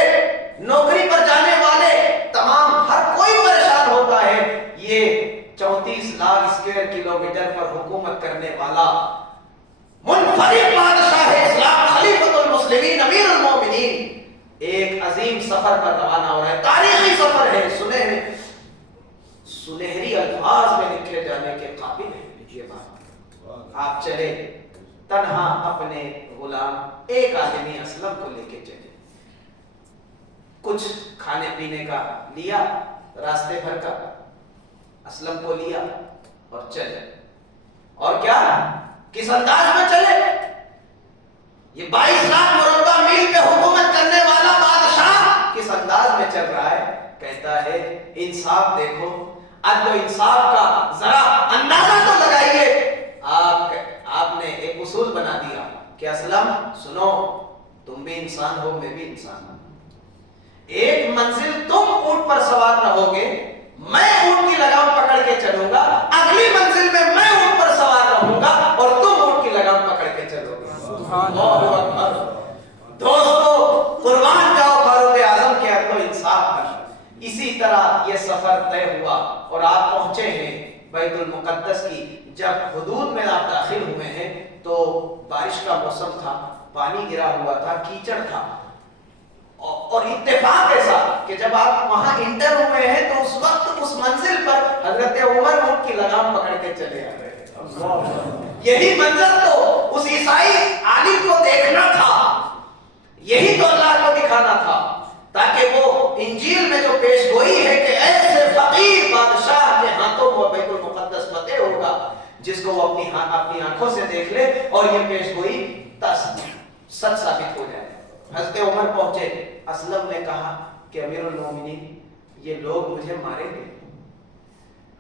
نوکری پر جانے والے تمام, ہر کوئی پریشان ہوتا ہے. یہ 34 لاکھ اسکوائر کلومیٹر پر حکومت کرنے والا منفرد بادشاہ اسلام خلیفۃ المسلمین امیر المومنین ایک عظیم سفر پر روانہ ہو رہا ہے. تاریخی سفر ہے, سنہری الفاظ میں لکھے جانے کے قابل ہے. یہ بات آپ چلے تنہا اپنے غلام ایک آدمی اسلم کو لے کے چلے. کچھ کھانے پینے کا لیا, راستے بھر کا, اسلم کو لیا اور چلے. اور کیا کس انداز میں چلے, یہ 22 لاکھ مربع میل پہ حکومت کرنے والا بادشاہ کس انداز میں چل رہا ہے. کہتا ہے انصاف دیکھو, عدل و انصاف کا ذرا اندازہ تو لگائیے. آپ نے ایک اصول بنا دیا کہ اسلم سنو, تم بھی انسان ہو, میں بھی انسان ہوں. ایک منزل تم اونٹ پر سوار رہو گے, میں اونٹ کی لگام پکڑ کے چلوں گا, اگلی منزل میں میں اونٹ پر سوار رہوں گا اور تم اونٹ کی لگام پکڑ کے چلو گے. اللہ اکبر. دوستو قربان جاؤ فاروق اعظم کے عدل و انصاف پر. اسی طرح یہ سفر طے ہوا اور آپ پہنچے ہیں بیت المقدس کی. جب حدود میں آپ داخل ہوئے ہیں تو بارش کا موسم تھا, پانی گرا ہوا تھا, کیچڑ تھا, اور اتفاق ایسا کہ جب آپ وہاں انٹر ہوئے ہیں تو اس وقت اس منزل پر حضرت عمر اونٹ کی لگام پکڑ کے چلے آ رہے. یہی منظر تو اس عیسائی عالم کو دیکھنا تھا, یہی تو اللہ کو دکھانا تھا, تاکہ وہ انجیل میں جو پیش گوئی ہے کہ ایسے فقیر بادشاہ کے ہاتھوں وہ بیت المقدس فتح ہوگا جس کو وہ اپنی آنکھوں سے دیکھ لے اور یہ پیش گوئی سچ ثابت ہو جائے. حضرت عمر پہنچے, اسلم نے کہا کہ امیر المومنین یہ لوگ مجھے ماریں گے.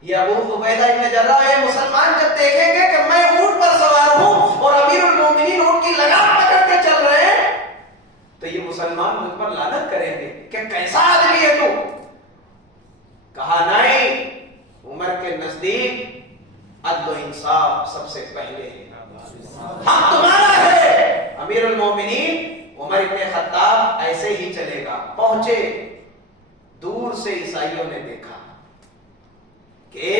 یہ ابو عبیدہ ابن جراح یہ مسلمان جب دیکھیں گے کہ میں اونٹ پر سوار ہوں اور امیر المومنین اونٹ کی لگام پکڑ کے چل رہے ہیں تو یہ مسلمان مجھ پر لعنت کریں گے کہ کیسا آدمی ہے تو. کہا نہیں, عمر کے نزدیک عدل و انصاف سب سے پہلے ہے, حق تمہارا ہے. امیر المومنین پہنچے دور سے عیسائیوں نے دیکھا کہ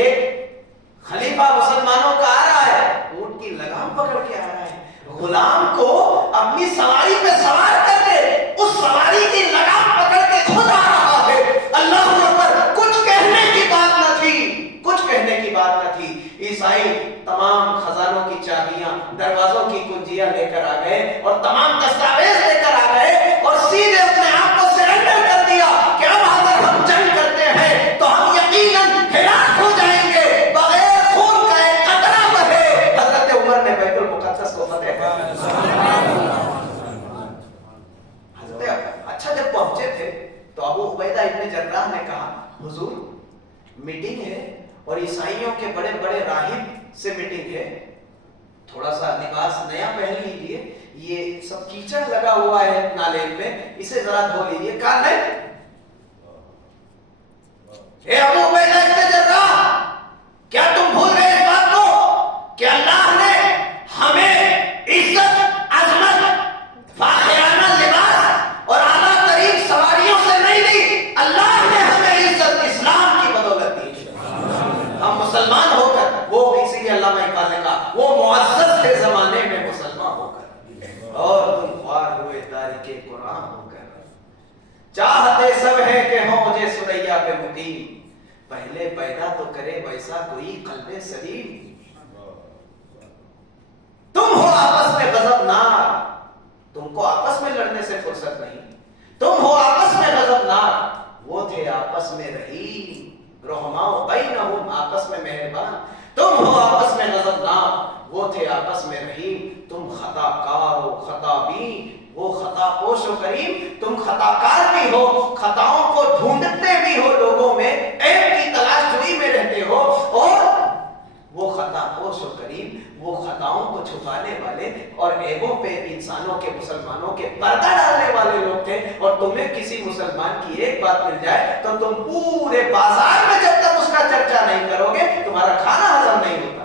خلیفہ مسلمانوں کا آ رہا ہے، اونٹ کی لگام پکڑ کے آ رہا ہے، غلام کو اپنی سواری پہ سوار کر کے اس سواری کی لگام پکڑ کے خود آ رہا ہے۔ اللہ اکبر، کچھ کہنے کی بات نہ تھی، کچھ کہنے کی بات نہ تھی۔ عیسائی تمام خزانوں کی چابیاں، دروازوں کی کنجیاں لے کر آ گئے اور تمام دستاویز لے کر آ گئے اور سیدھے اپنے آپ کو سرنڈر کر دیا کہ اب اگر ہم جنگ کرتے ہیں تو ہم یقیناً ہلاک ہو جائیں گے، بغیر خون کا ایک قطرہ بہے۔ حضرت عمر نے بیت المقدس کو فتح کر اچھا جب پہنچے تھے تو ابو عبیدہ ابن جراح نے کہا حضور میٹنگ ہے اور عیسائیوں کے بڑے بڑے راہب سے میٹنگ ہے، تھوڑا سا لباس نیا پہن لیجیے، یہ سب کیچڑ لگا ہوا ہے نالے میں، اسے ذرا دھو لیجیے۔ کہا نہیں، اے ابو عبیدہ ابن جراح، کیا تم بھول گئے اس بات کو کہ اللہ نے ہمیں عزت، عظمت، فاخرانہ لباس اور اعلیٰ ترین سواریوں سے نہیں دی، اللہ نے ہمیں عزت اسلام کی بدولت دی۔ ہم مسلمان ہو کر، وہ اسی لیے علامہ اقبال نے کہا وہ معزز تھے زمانے میں مسلمان ہو کر، اور تم خوار ہوئے تاریخ قرآن ہو کر۔ چاہتے سب ہیں کہ ہوں مجھے سریا پہ مقیم، پہلے پیدا تو کرے ویسا کوئی قلب سلیم۔ تم ہو آپس میں غضبناک، تم کو آپس میں لڑنے سے فرصت نہیں، تم ہو آپس میں غضبناک، وہ تھے آپس میں رحیم، رحماء بینہم، آپس میں مہربان۔ تم ہو آپس میں غضبناک، وہ تھے آپس میں رحیم۔ تم خطا کار و خطا بین، وہ خطا پوش و کریم۔ تم خطا کار بھی ہو، خطاؤں کو ڈھونڈتے بھی ہو، لوگوں میں عیب کی تلاش جوئی میں رہتے ہو، اور وہ خطا پوش و کریم، وہ خطاؤں کو چھپانے والے اور عیبوں پہ انسانوں کے، مسلمانوں کے پردہ ڈالنے والے لوگ تھے۔ اور تمہیں کسی مسلمان کی ایک بات مل جائے تو تم پورے بازار میں جب تک اس کا چرچا نہیں کرو گے تمہارا کھانا ہضم نہیں ہوتا۔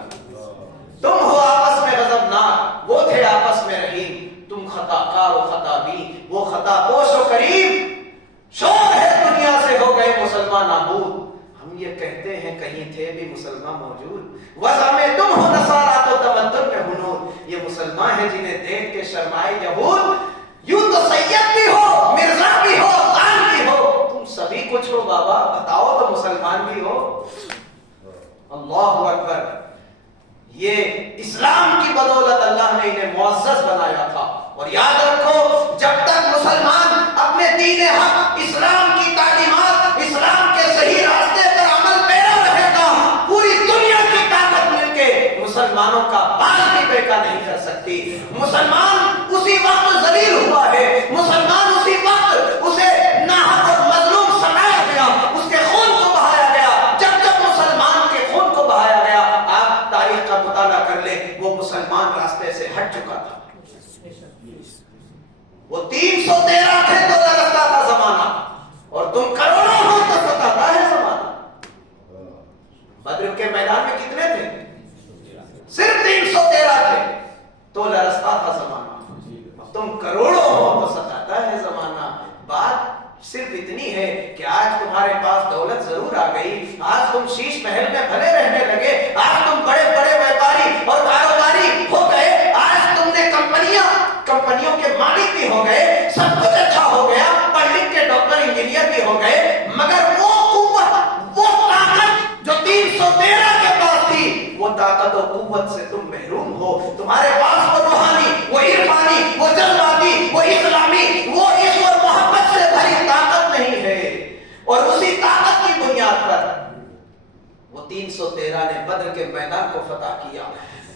تم ہو آپس میں غضبناک، وہ تھے آپس میں رحیم۔ تم خطا کار و خطا بین، وہ خطا پوش و کریم۔ شور ہے دنیا سے ہو گئے مسلمان نابود، ہم یہ کہتے ہیں کہیں تھے بھی مسلمان موجود۔ وضع میں تم ہو نصارا تو تمدن میں ہنود، یہ مسلمان ہیں جنہیں دیکھ کے شرمائے یہود۔ یوں تو سید بھی ہو، مرزا بھی ہو، خان بھی ہو، تم سبھی کچھ ہو بابا، بتاؤ تو مسلمان بھی ہو۔ اللہ اکبر، یہ اسلام کی بدولت اللہ نے انہیں معزز بنایا تھا۔ اور یاد رکھو، جب تک مسلمان اپنے دین حق، اسلام کی تعلیمات، اسلام کے صحیح راستے پر عمل پیرا رہے گا، پوری دنیا کی طاقت مل کے مسلمانوں کا بال بھی بیکا نہیں کر سکتی۔ مسلمان اسی وقت ذلیل ہوا ہے، مسلمان اسی وقت اسے ناحق اور مظلوم سمایا گیا، اس کے خون کو بہایا گیا۔ جب جب مسلمان کے خون کو بہایا گیا، آپ تاریخ کا مطالعہ کر لیں، وہ مسلمان راستے سے ہٹ چکا تھا۔ وہ 313 تھے تو لگتا تھا زمانہ، اور تم کروڑوں ہو تو ستاتا ہے زمانہ۔ بدر کے میدان میں کتنے تھے؟ صرف 313 تھے تو لرزتا تھا زمانہ، اب تم کروڑوں ہو تو ستاتا ہے زمانہ۔ بات صرف اتنی ہے کہ آج تمہارے پاس دولت ضرور آ گئی، آج تم شیش محل میں بھلے رہنے لگے، آج تم بڑے بڑے ویپاری اور کاروباری ہو گئے، آج تم نے کمپنیوں کے مالک بھی ہو گئے، سب کچھ اچھا ہو گیا، پڑھ لکھ کے ڈاکٹر انجینئر بھی ہو گئے، مگر وہ قوت، وہ طاقت جو 313 کے پاس تھی، وہ طاقت و قوت سے تم محروم ہو۔ تمہارے پاس وہ روحانی، وہ عرفانی، وہ جذباتی، وہ اسلامی، وہ عشق اور محبت سے بھری طاقت نہیں ہے، اور اسی طاقت کی بنیاد پر وہ 313 نے بدر کے میدان کو فتح کیا،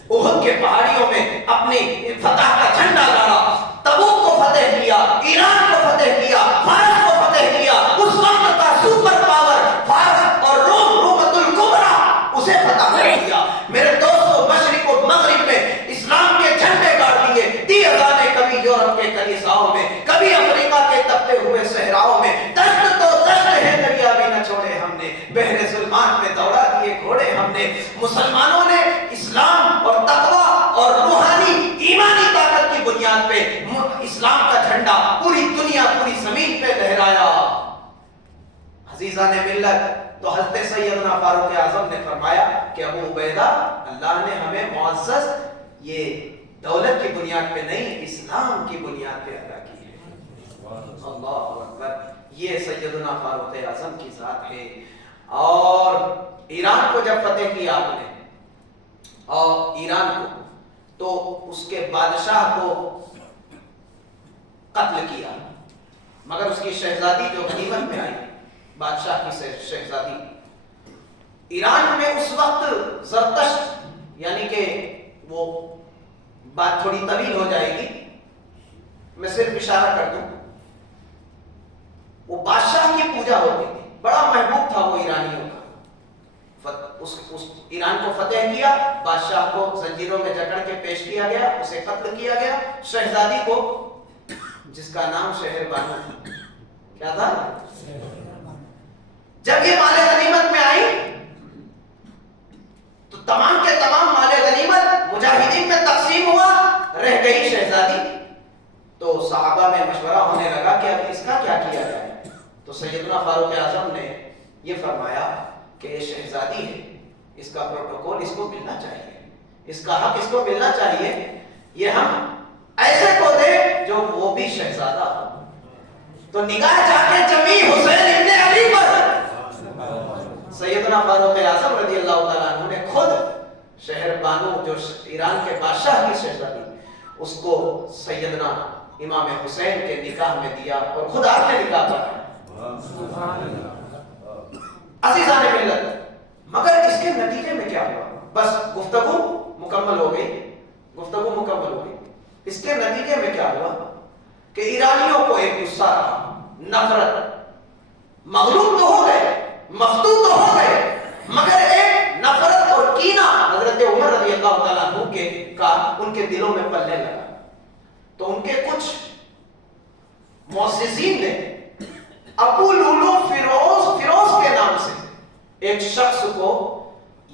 احد کے پہاڑیوں میں اپنی فتح کا جھنڈا گاڑا، تبوک کو فتح کیا، ایران کو فتح کیا، فارس کو فتح کیا، اس وقت کا سپر پاور فارس اور رومۃ الکبریٰ، اسے فتح کر دیا۔ میرے دوستو، مشرق و مغرب میں اسلام کے جھنڈے گاڑ دیے، دی اذانیں کبھی یورپ کے کلیساؤں میں، کبھی افریقہ کے تپتے ہوئے صحراؤں میں، دشت تو دشت ہے، دریا بھی نہ چھوڑے ہم نے، بحر ظلمات میں دوڑا دیے گھوڑے ہم نے۔ مسلمانوں نے اسلام اور تقوی اور روحانی ایمانی طاقت کی بنیاد پہ اسلام کا جھنڈا پوری دنیا، پوری زمین پہ لہرایا۔ عزیزان ملت، تو حضرت سیدنا فاروق اعظم نے فرمایا کہ ابو عبیدہ، اللہ نے ہمیں معزز یہ دولت کی بنیاد پہ نہیں، اسلام کی بنیاد پہ عطا کی ہے۔ اللہ اکبر، یہ سیدنا فاروق اعظم کی ذات ہے۔ اور ایران کو جب فتح کیا آپ نے، اور ایران کو، تو اس کے بادشاہ کو قتل کیا، مگر اس کی شہزادی جو غنیمت میں آئی، بادشاہ کی شہزادی، ایران میں اس وقت زرتشت، یعنی کہ وہ بات تھوڑی طویل ہو جائے گی، میں صرف اشارہ کر دوں، وہ بادشاہ کی پوجا ہوتی تھی، بڑا محبوب تھا وہ ایرانیوں کا۔ اس ایران کو فتح کیا، بادشاہ کو زنجیروں میں جکڑ کے پیش کیا گیا، اسے قتل کیا گیا، شہزادی کو جس کا نام شہر بانو تھا، کیا تھا؟ جب یہ مال غنیمت میں آئی تو تمام کے تمام مال غنیمت مجاہدین میں تقسیم ہوا، رہ گئی شہزادی۔ تو صحابہ میں مشورہ ہونے لگا کہ اب اس کا کیا کیا جائے، تو سیدنا فاروق اعظم نے یہ فرمایا کہ یہ شہزادی ہے، اس کا پروٹوکول اس کو ملنا چاہیے، اس کا حق اس کو ملنا چاہیے، یہ ہم ایسے کو دے جو وہ بھی شہزادہ ہو۔ تو نگاہ جا کے جمی حسین ابن علی پر، سیدنا فاروق اعظم رضی اللہ تعالیٰ عنہ نے خود شہر بانو جو ایران کے بادشاہ کی شہزادی، اس کو سیدنا امام حسین کے نکاح میں دیا، اور خود آپ نے نکاح پڑھا۔ عزیزان ملت، مگر اس کے نتیجے میں کیا ہوا؟ بس گفتگو مکمل ہو گئی، گفتگو مکمل ہو گئی۔ اس کے نتیجے میں کیا ہوا کہ ایرانیوں کو ایک غصہ رہا، نفرت، مغلوب تو ہو گئے، مفتون تو ہو گئے، مگر ایک نفرت اور کینہ حضرت عمر رضی اللہ تعالیٰ عنہ کے کا ان کے دلوں میں پلنے لگا۔ تو ان کے کچھ معززین نے ابو لولو فیروز کے نام سے ایک شخص کو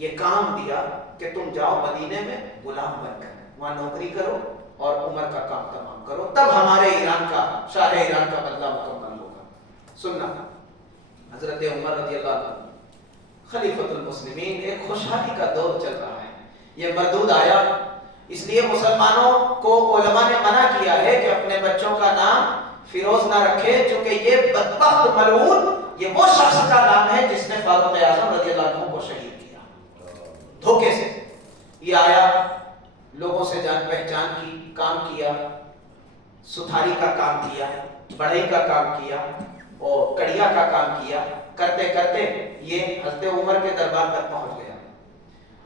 یہ کام دیا کہ تم جاؤ مدینے میں غلام بن کر وہاں نوکری کرو اور عمر کا کام تمام کرو، تب ہمارے ایران کا، شاہ ایران کا بدلہ مکمل ہوگا۔ سننا، حضرت عمر رضی اللہ عنہ خلیفۃ المسلمین، ایک خوشحالی کا دور چل رہا ہے، یہ مردود آیا، اس لیے مسلمانوں کو علماء نے منع کیا ہے کہ اپنے بچوں کا نام فیروز نہ رکھے، چونکہ یہ بدبخت ملعون، یہ وہ شخص کا نام ہے جس نے فاروق اعظم رضی اللہ عنہ کو شہید کیا دھوکے سے۔ یہ آیا، لوگوں سے جان پہچان کی، کام کیا، ستھاری کا کام کیا، بڑھئی کا کام کیا، اور کڑیا کا کام کیا، کرتے کرتے یہ حضرت عمر کے دربار تک پہنچ گیا۔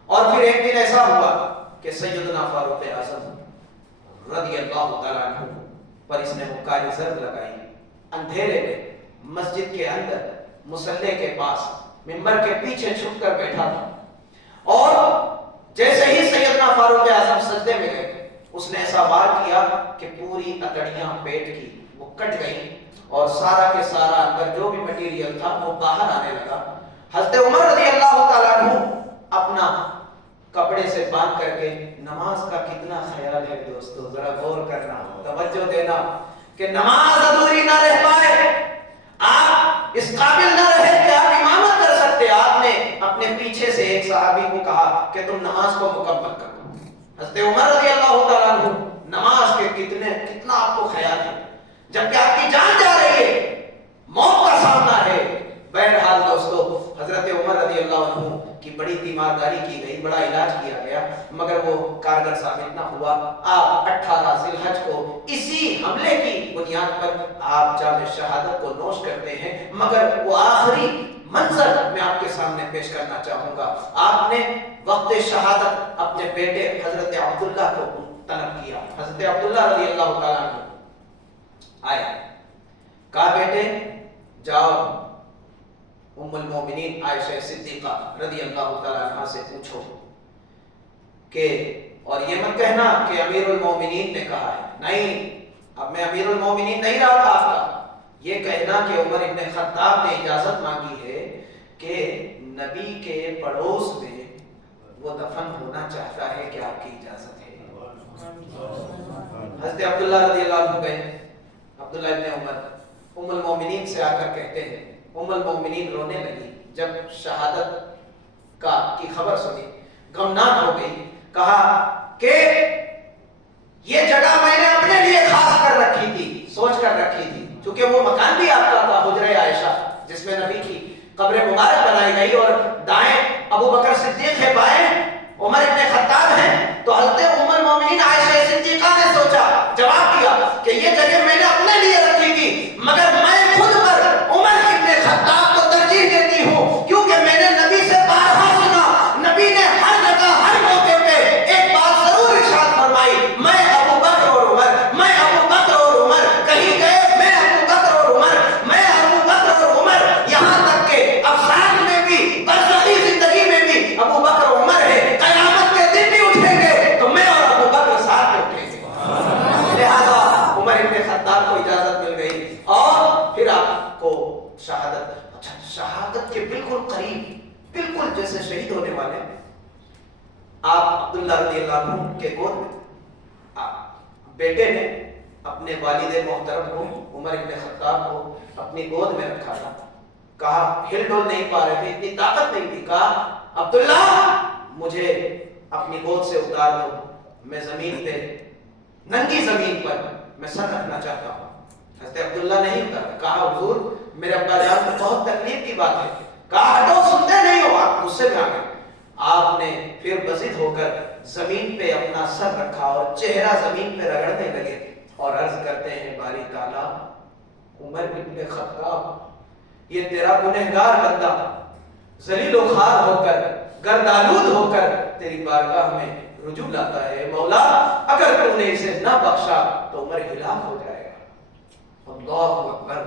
اور پھر ایک دن ایسا ہوا کہ سیدنا فاروق اعظم رضی اللہ تعالیٰ عنہ پر اس نے مکاری زرد لگائی، اندھیرے میں مسجد کے اندر مصلی کے پاس منبر کے پیچھے چھپ کر بیٹھا تھا، اور جیسے ہی سیدنا فاروق اعظم سجدے میں گئے، اس نے ایسا وار کیا کہ پوری اتڑیاں پیٹ کی وہ کٹ گئیں، اور سارا کے سارا اندر جو بھی مٹیریل تھا وہ باہر آنے لگا۔ حضرت عمر رضی اللہ تعالیٰ عنہ اپنا کپڑے سے باندھ کر کے، نماز کا کتنا خیال ہے دوستو، ذرا غور کرنا، توجہ دینا کہ نماز ادھوری نہ رہ پائے، آپ اس قابل نہ رہے کہ آپ امامت کر سکتے، آپ نے اپنے پیچھے سے ایک صحابی کو کہا کہ تم نماز کو مکمل کرو۔ حضرت عمر رضی اللہ تعالیٰ عنہ نماز کے کتنا آپ کو خیال ہے، جبکہ آپ کی جان جا رہی ہے، موت کا سامنا ہے۔ بہرحال دوستو، حضرت عمر رضی اللہ عنہ کی بڑی تیمارداری کی گئی، بڑا علاج کیا گیا، مگر وہ کارگر ثابت نہ ہوا۔ آپ 18 ذی الحج کو اسی حملے کی بنیاد پر آپ جام شہادت کو نوش کرتے ہیں، مگر وہ آخری منظر میں آپ کے سامنے پیش کرنا چاہوں گا۔ آپ نے وقت شہادت اپنے بیٹے حضرت عبداللہ کو طلب کیا۔ حضرت عبداللہ رضی اللہ تعالیٰ عنہ آئے، کہا بیٹے جاؤ ام المومنین عائشہ صدیقہ رضی اللہ تعالیٰ عنہ سے پوچھو کہ، اور یہ مت کہنا کہ امیر المومنین نے کہا ہے، نہیں، اب میں امیر المومنین نہیں رہا تھا آپ کا، یہ کہنا کہ عمر ابن خطاب نے اجازت مانگی ہے کہ نبی کے پڑوس میں وہ دفن ہونا چاہتا ہے کہ آپ کی اجازت ہے۔ حضرت عبداللہ رضی اللہ عنہ گئے، عبداللہ ابن عمر ام المومنین سے آ کر کہتے ہیں ام المومنین رونے لگی جب شہادت کی خبر سنی، غمناک ہو گئی. کہا کہ یہ جگہ میں نے اپنے لیے خاص کر رکھی تھی، سوچ کر رکھی تھی، چونکہ وہ مکان بھی آپ کا تھا، حجرہ عائشہ جس میں نبی کی قبر مبارک بنائی گئی، اور دائیں ابو بکر صدیق ہے، بائیں عمر ابن خطاب ہیں. تو حضرت ام المومنین عائشہ صدیقہ نے سوچا، جواب دیا کہ یہ جگہ میں نے اپنے لیے رکھی تھی، مگر میں خود پر عمر ابن خطاب کو ترجیح دیتی ہوں، کیونکہ میں نے نبی سے بارہا سنا، نبی نے ہر جگہ ہر موقع پہ ایک بات ضرور ارشاد فرمائی، میں ابو بکر اور عمر، میں ابو بکر اور عمر، کہیں گئے میں ابو بکر اور عمر، میں ابو بکر اور عمر، یہاں تک کہ افسانہ میں بھی برزخی زندگی میں بھی ابو بکر اور عمر ہے، قیامت کے دن بھی اٹھیں گے تو میں اور ابو بکر ساتھ میں اٹھیں گے. لہذا عمر ابن خطاب کو اجازت مل گئی اور پھر آپ کو شہادت کے بالکل قریب، بالکل جیسے شہید ہونے والے ہیں، آپ عبداللہ رضی اللہ عنہ کے گود میں بیٹے نے اپنے والد محترم کو عمر ابن خطاب کو اپنی گود میں رکھا تھا. کہا، ہل ڈول نہیں پا رہے تھے، اتنی طاقت نہیں تھی، کہا عبداللہ مجھے اپنی گود سے اتار دو، میں زمین پہ، ننگی زمین پر میں سر رکھنا چاہتا ہوں. حضرت عبداللہ نہیں اترا. کہا حضور میرے ابا جان کو بہت تکلیف کی بات ہے. کہا ہٹو، سنتے نہیں ہو، آپ غصے میں آ گئے. آپ نے پھر بزد ہو کر زمین پہ اپنا سر رکھا اور چہرہ زمین پہ رگڑنے لگے اور عرض کرتے ہیں، باری تعالیٰ عمر ابن خطاب، یہ تیرا گنہگار بندہ ذلیل و خوار ہو کر، گردآلود ہو کر تیری بارگاہ میں رجوع لاتا ہے. مولا اگر تم نے اسے نہ بخشا تو عمر ہلاک ہو جائے گا. اللہ اکبر.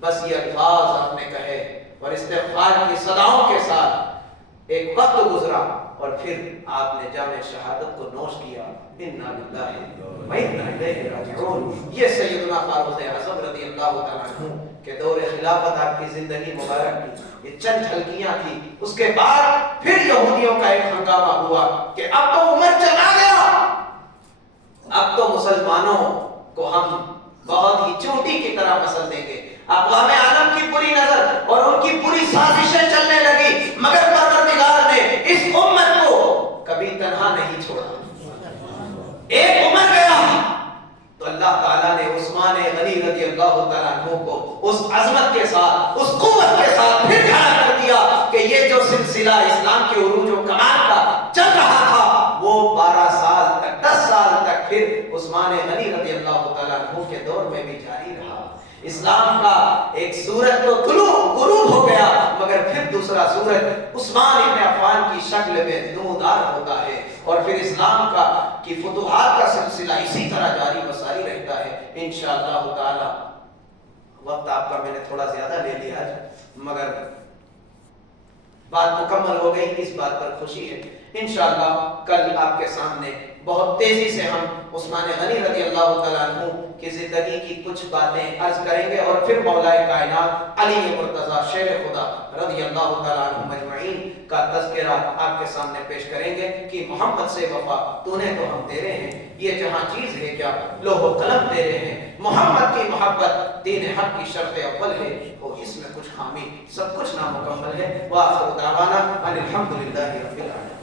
بس یہ الفاظ آپ نے کہے اور استغفار کی صداؤں کے ساتھ ایک وقت گزرا اور پھر آپ نے جام شہادت کو نوش کیا. انا للہ و انا الیہ راجعون. یہ سیدنا فاروق اعظم رضی اللہ تعالیٰ عنہ کہ دور خلافت آپ کی زندگی مبارک کی یہ چند جھلکیاں تھی. اس کے بعد پھر یہودیوں کا ایک ہنگامہ ہوا کہ اب تو عمر چلا گیا، اب تو مسلمانوں کو ہم بہت ہی چوٹی کی طرح مسل دیں گے. اقوام عالم کی پوری نظر اور ان کی پوری سازشیں چلنے لگی، مگر پروردگار نے اس امت کو کبھی تنہا نہیں چھوڑا. ایک عمر گیا تو اللہ تعالیٰ نے عثمان غنی رضی اللہ تعالیٰ عنہ کو اس عظمت کے ساتھ، اس قوت کے ساتھ پھر کھڑا کر دیا کہ یہ جو سلسلہ اسلام کے عروج و کمال کا چل رہا تھا وہ 12 سال تک، 10 سال تک پھر عثمان غنی رضی اللہ تعالیٰ عنہ کے دور میں بھی جاری رہا. اسلام کا ایک سورج تو طلوع غروب ہو گیا، مگر پھر دوسرا سورج عثمان ابن عفان کی شکل میں نمودار ہوتا ہے، اور پھر اسلام کا کی فتوحات کا سلسلہ اسی طرح جاری و ساری رہتا ہے. انشاءاللہ تعالی وقت آپ کا میں نے تھوڑا زیادہ لے لیا ہے، مگر بات مکمل ہو گئی، اس بات پر خوشی ہے. انشاءاللہ کل آپ کے سامنے بہت تیزی سے ہم عثمان غنی رضی اللہ تعالیٰ عنہ کی زندگی کی کچھ باتیں عرض کریں گے اور پھر مولا کائنات علی مرتضیٰ شیر خدا رضی اللہ تعالیٰ عنہ مجمعین کا تذکرہ آپ کے سامنے پیش کریں گے کہ محمد سے وفا تو نے تو ہم تیرے ہیں، یہ جہاں چیز ہے کیا لوح و قلم تیرے ہیں، محمد کی محبت دین حق کی شرط اول ہے، وہ اس میں کچھ خامی سب کچھ نامکمل ہے. وآخر دعوانا ان الحمدللہ رب العالمین.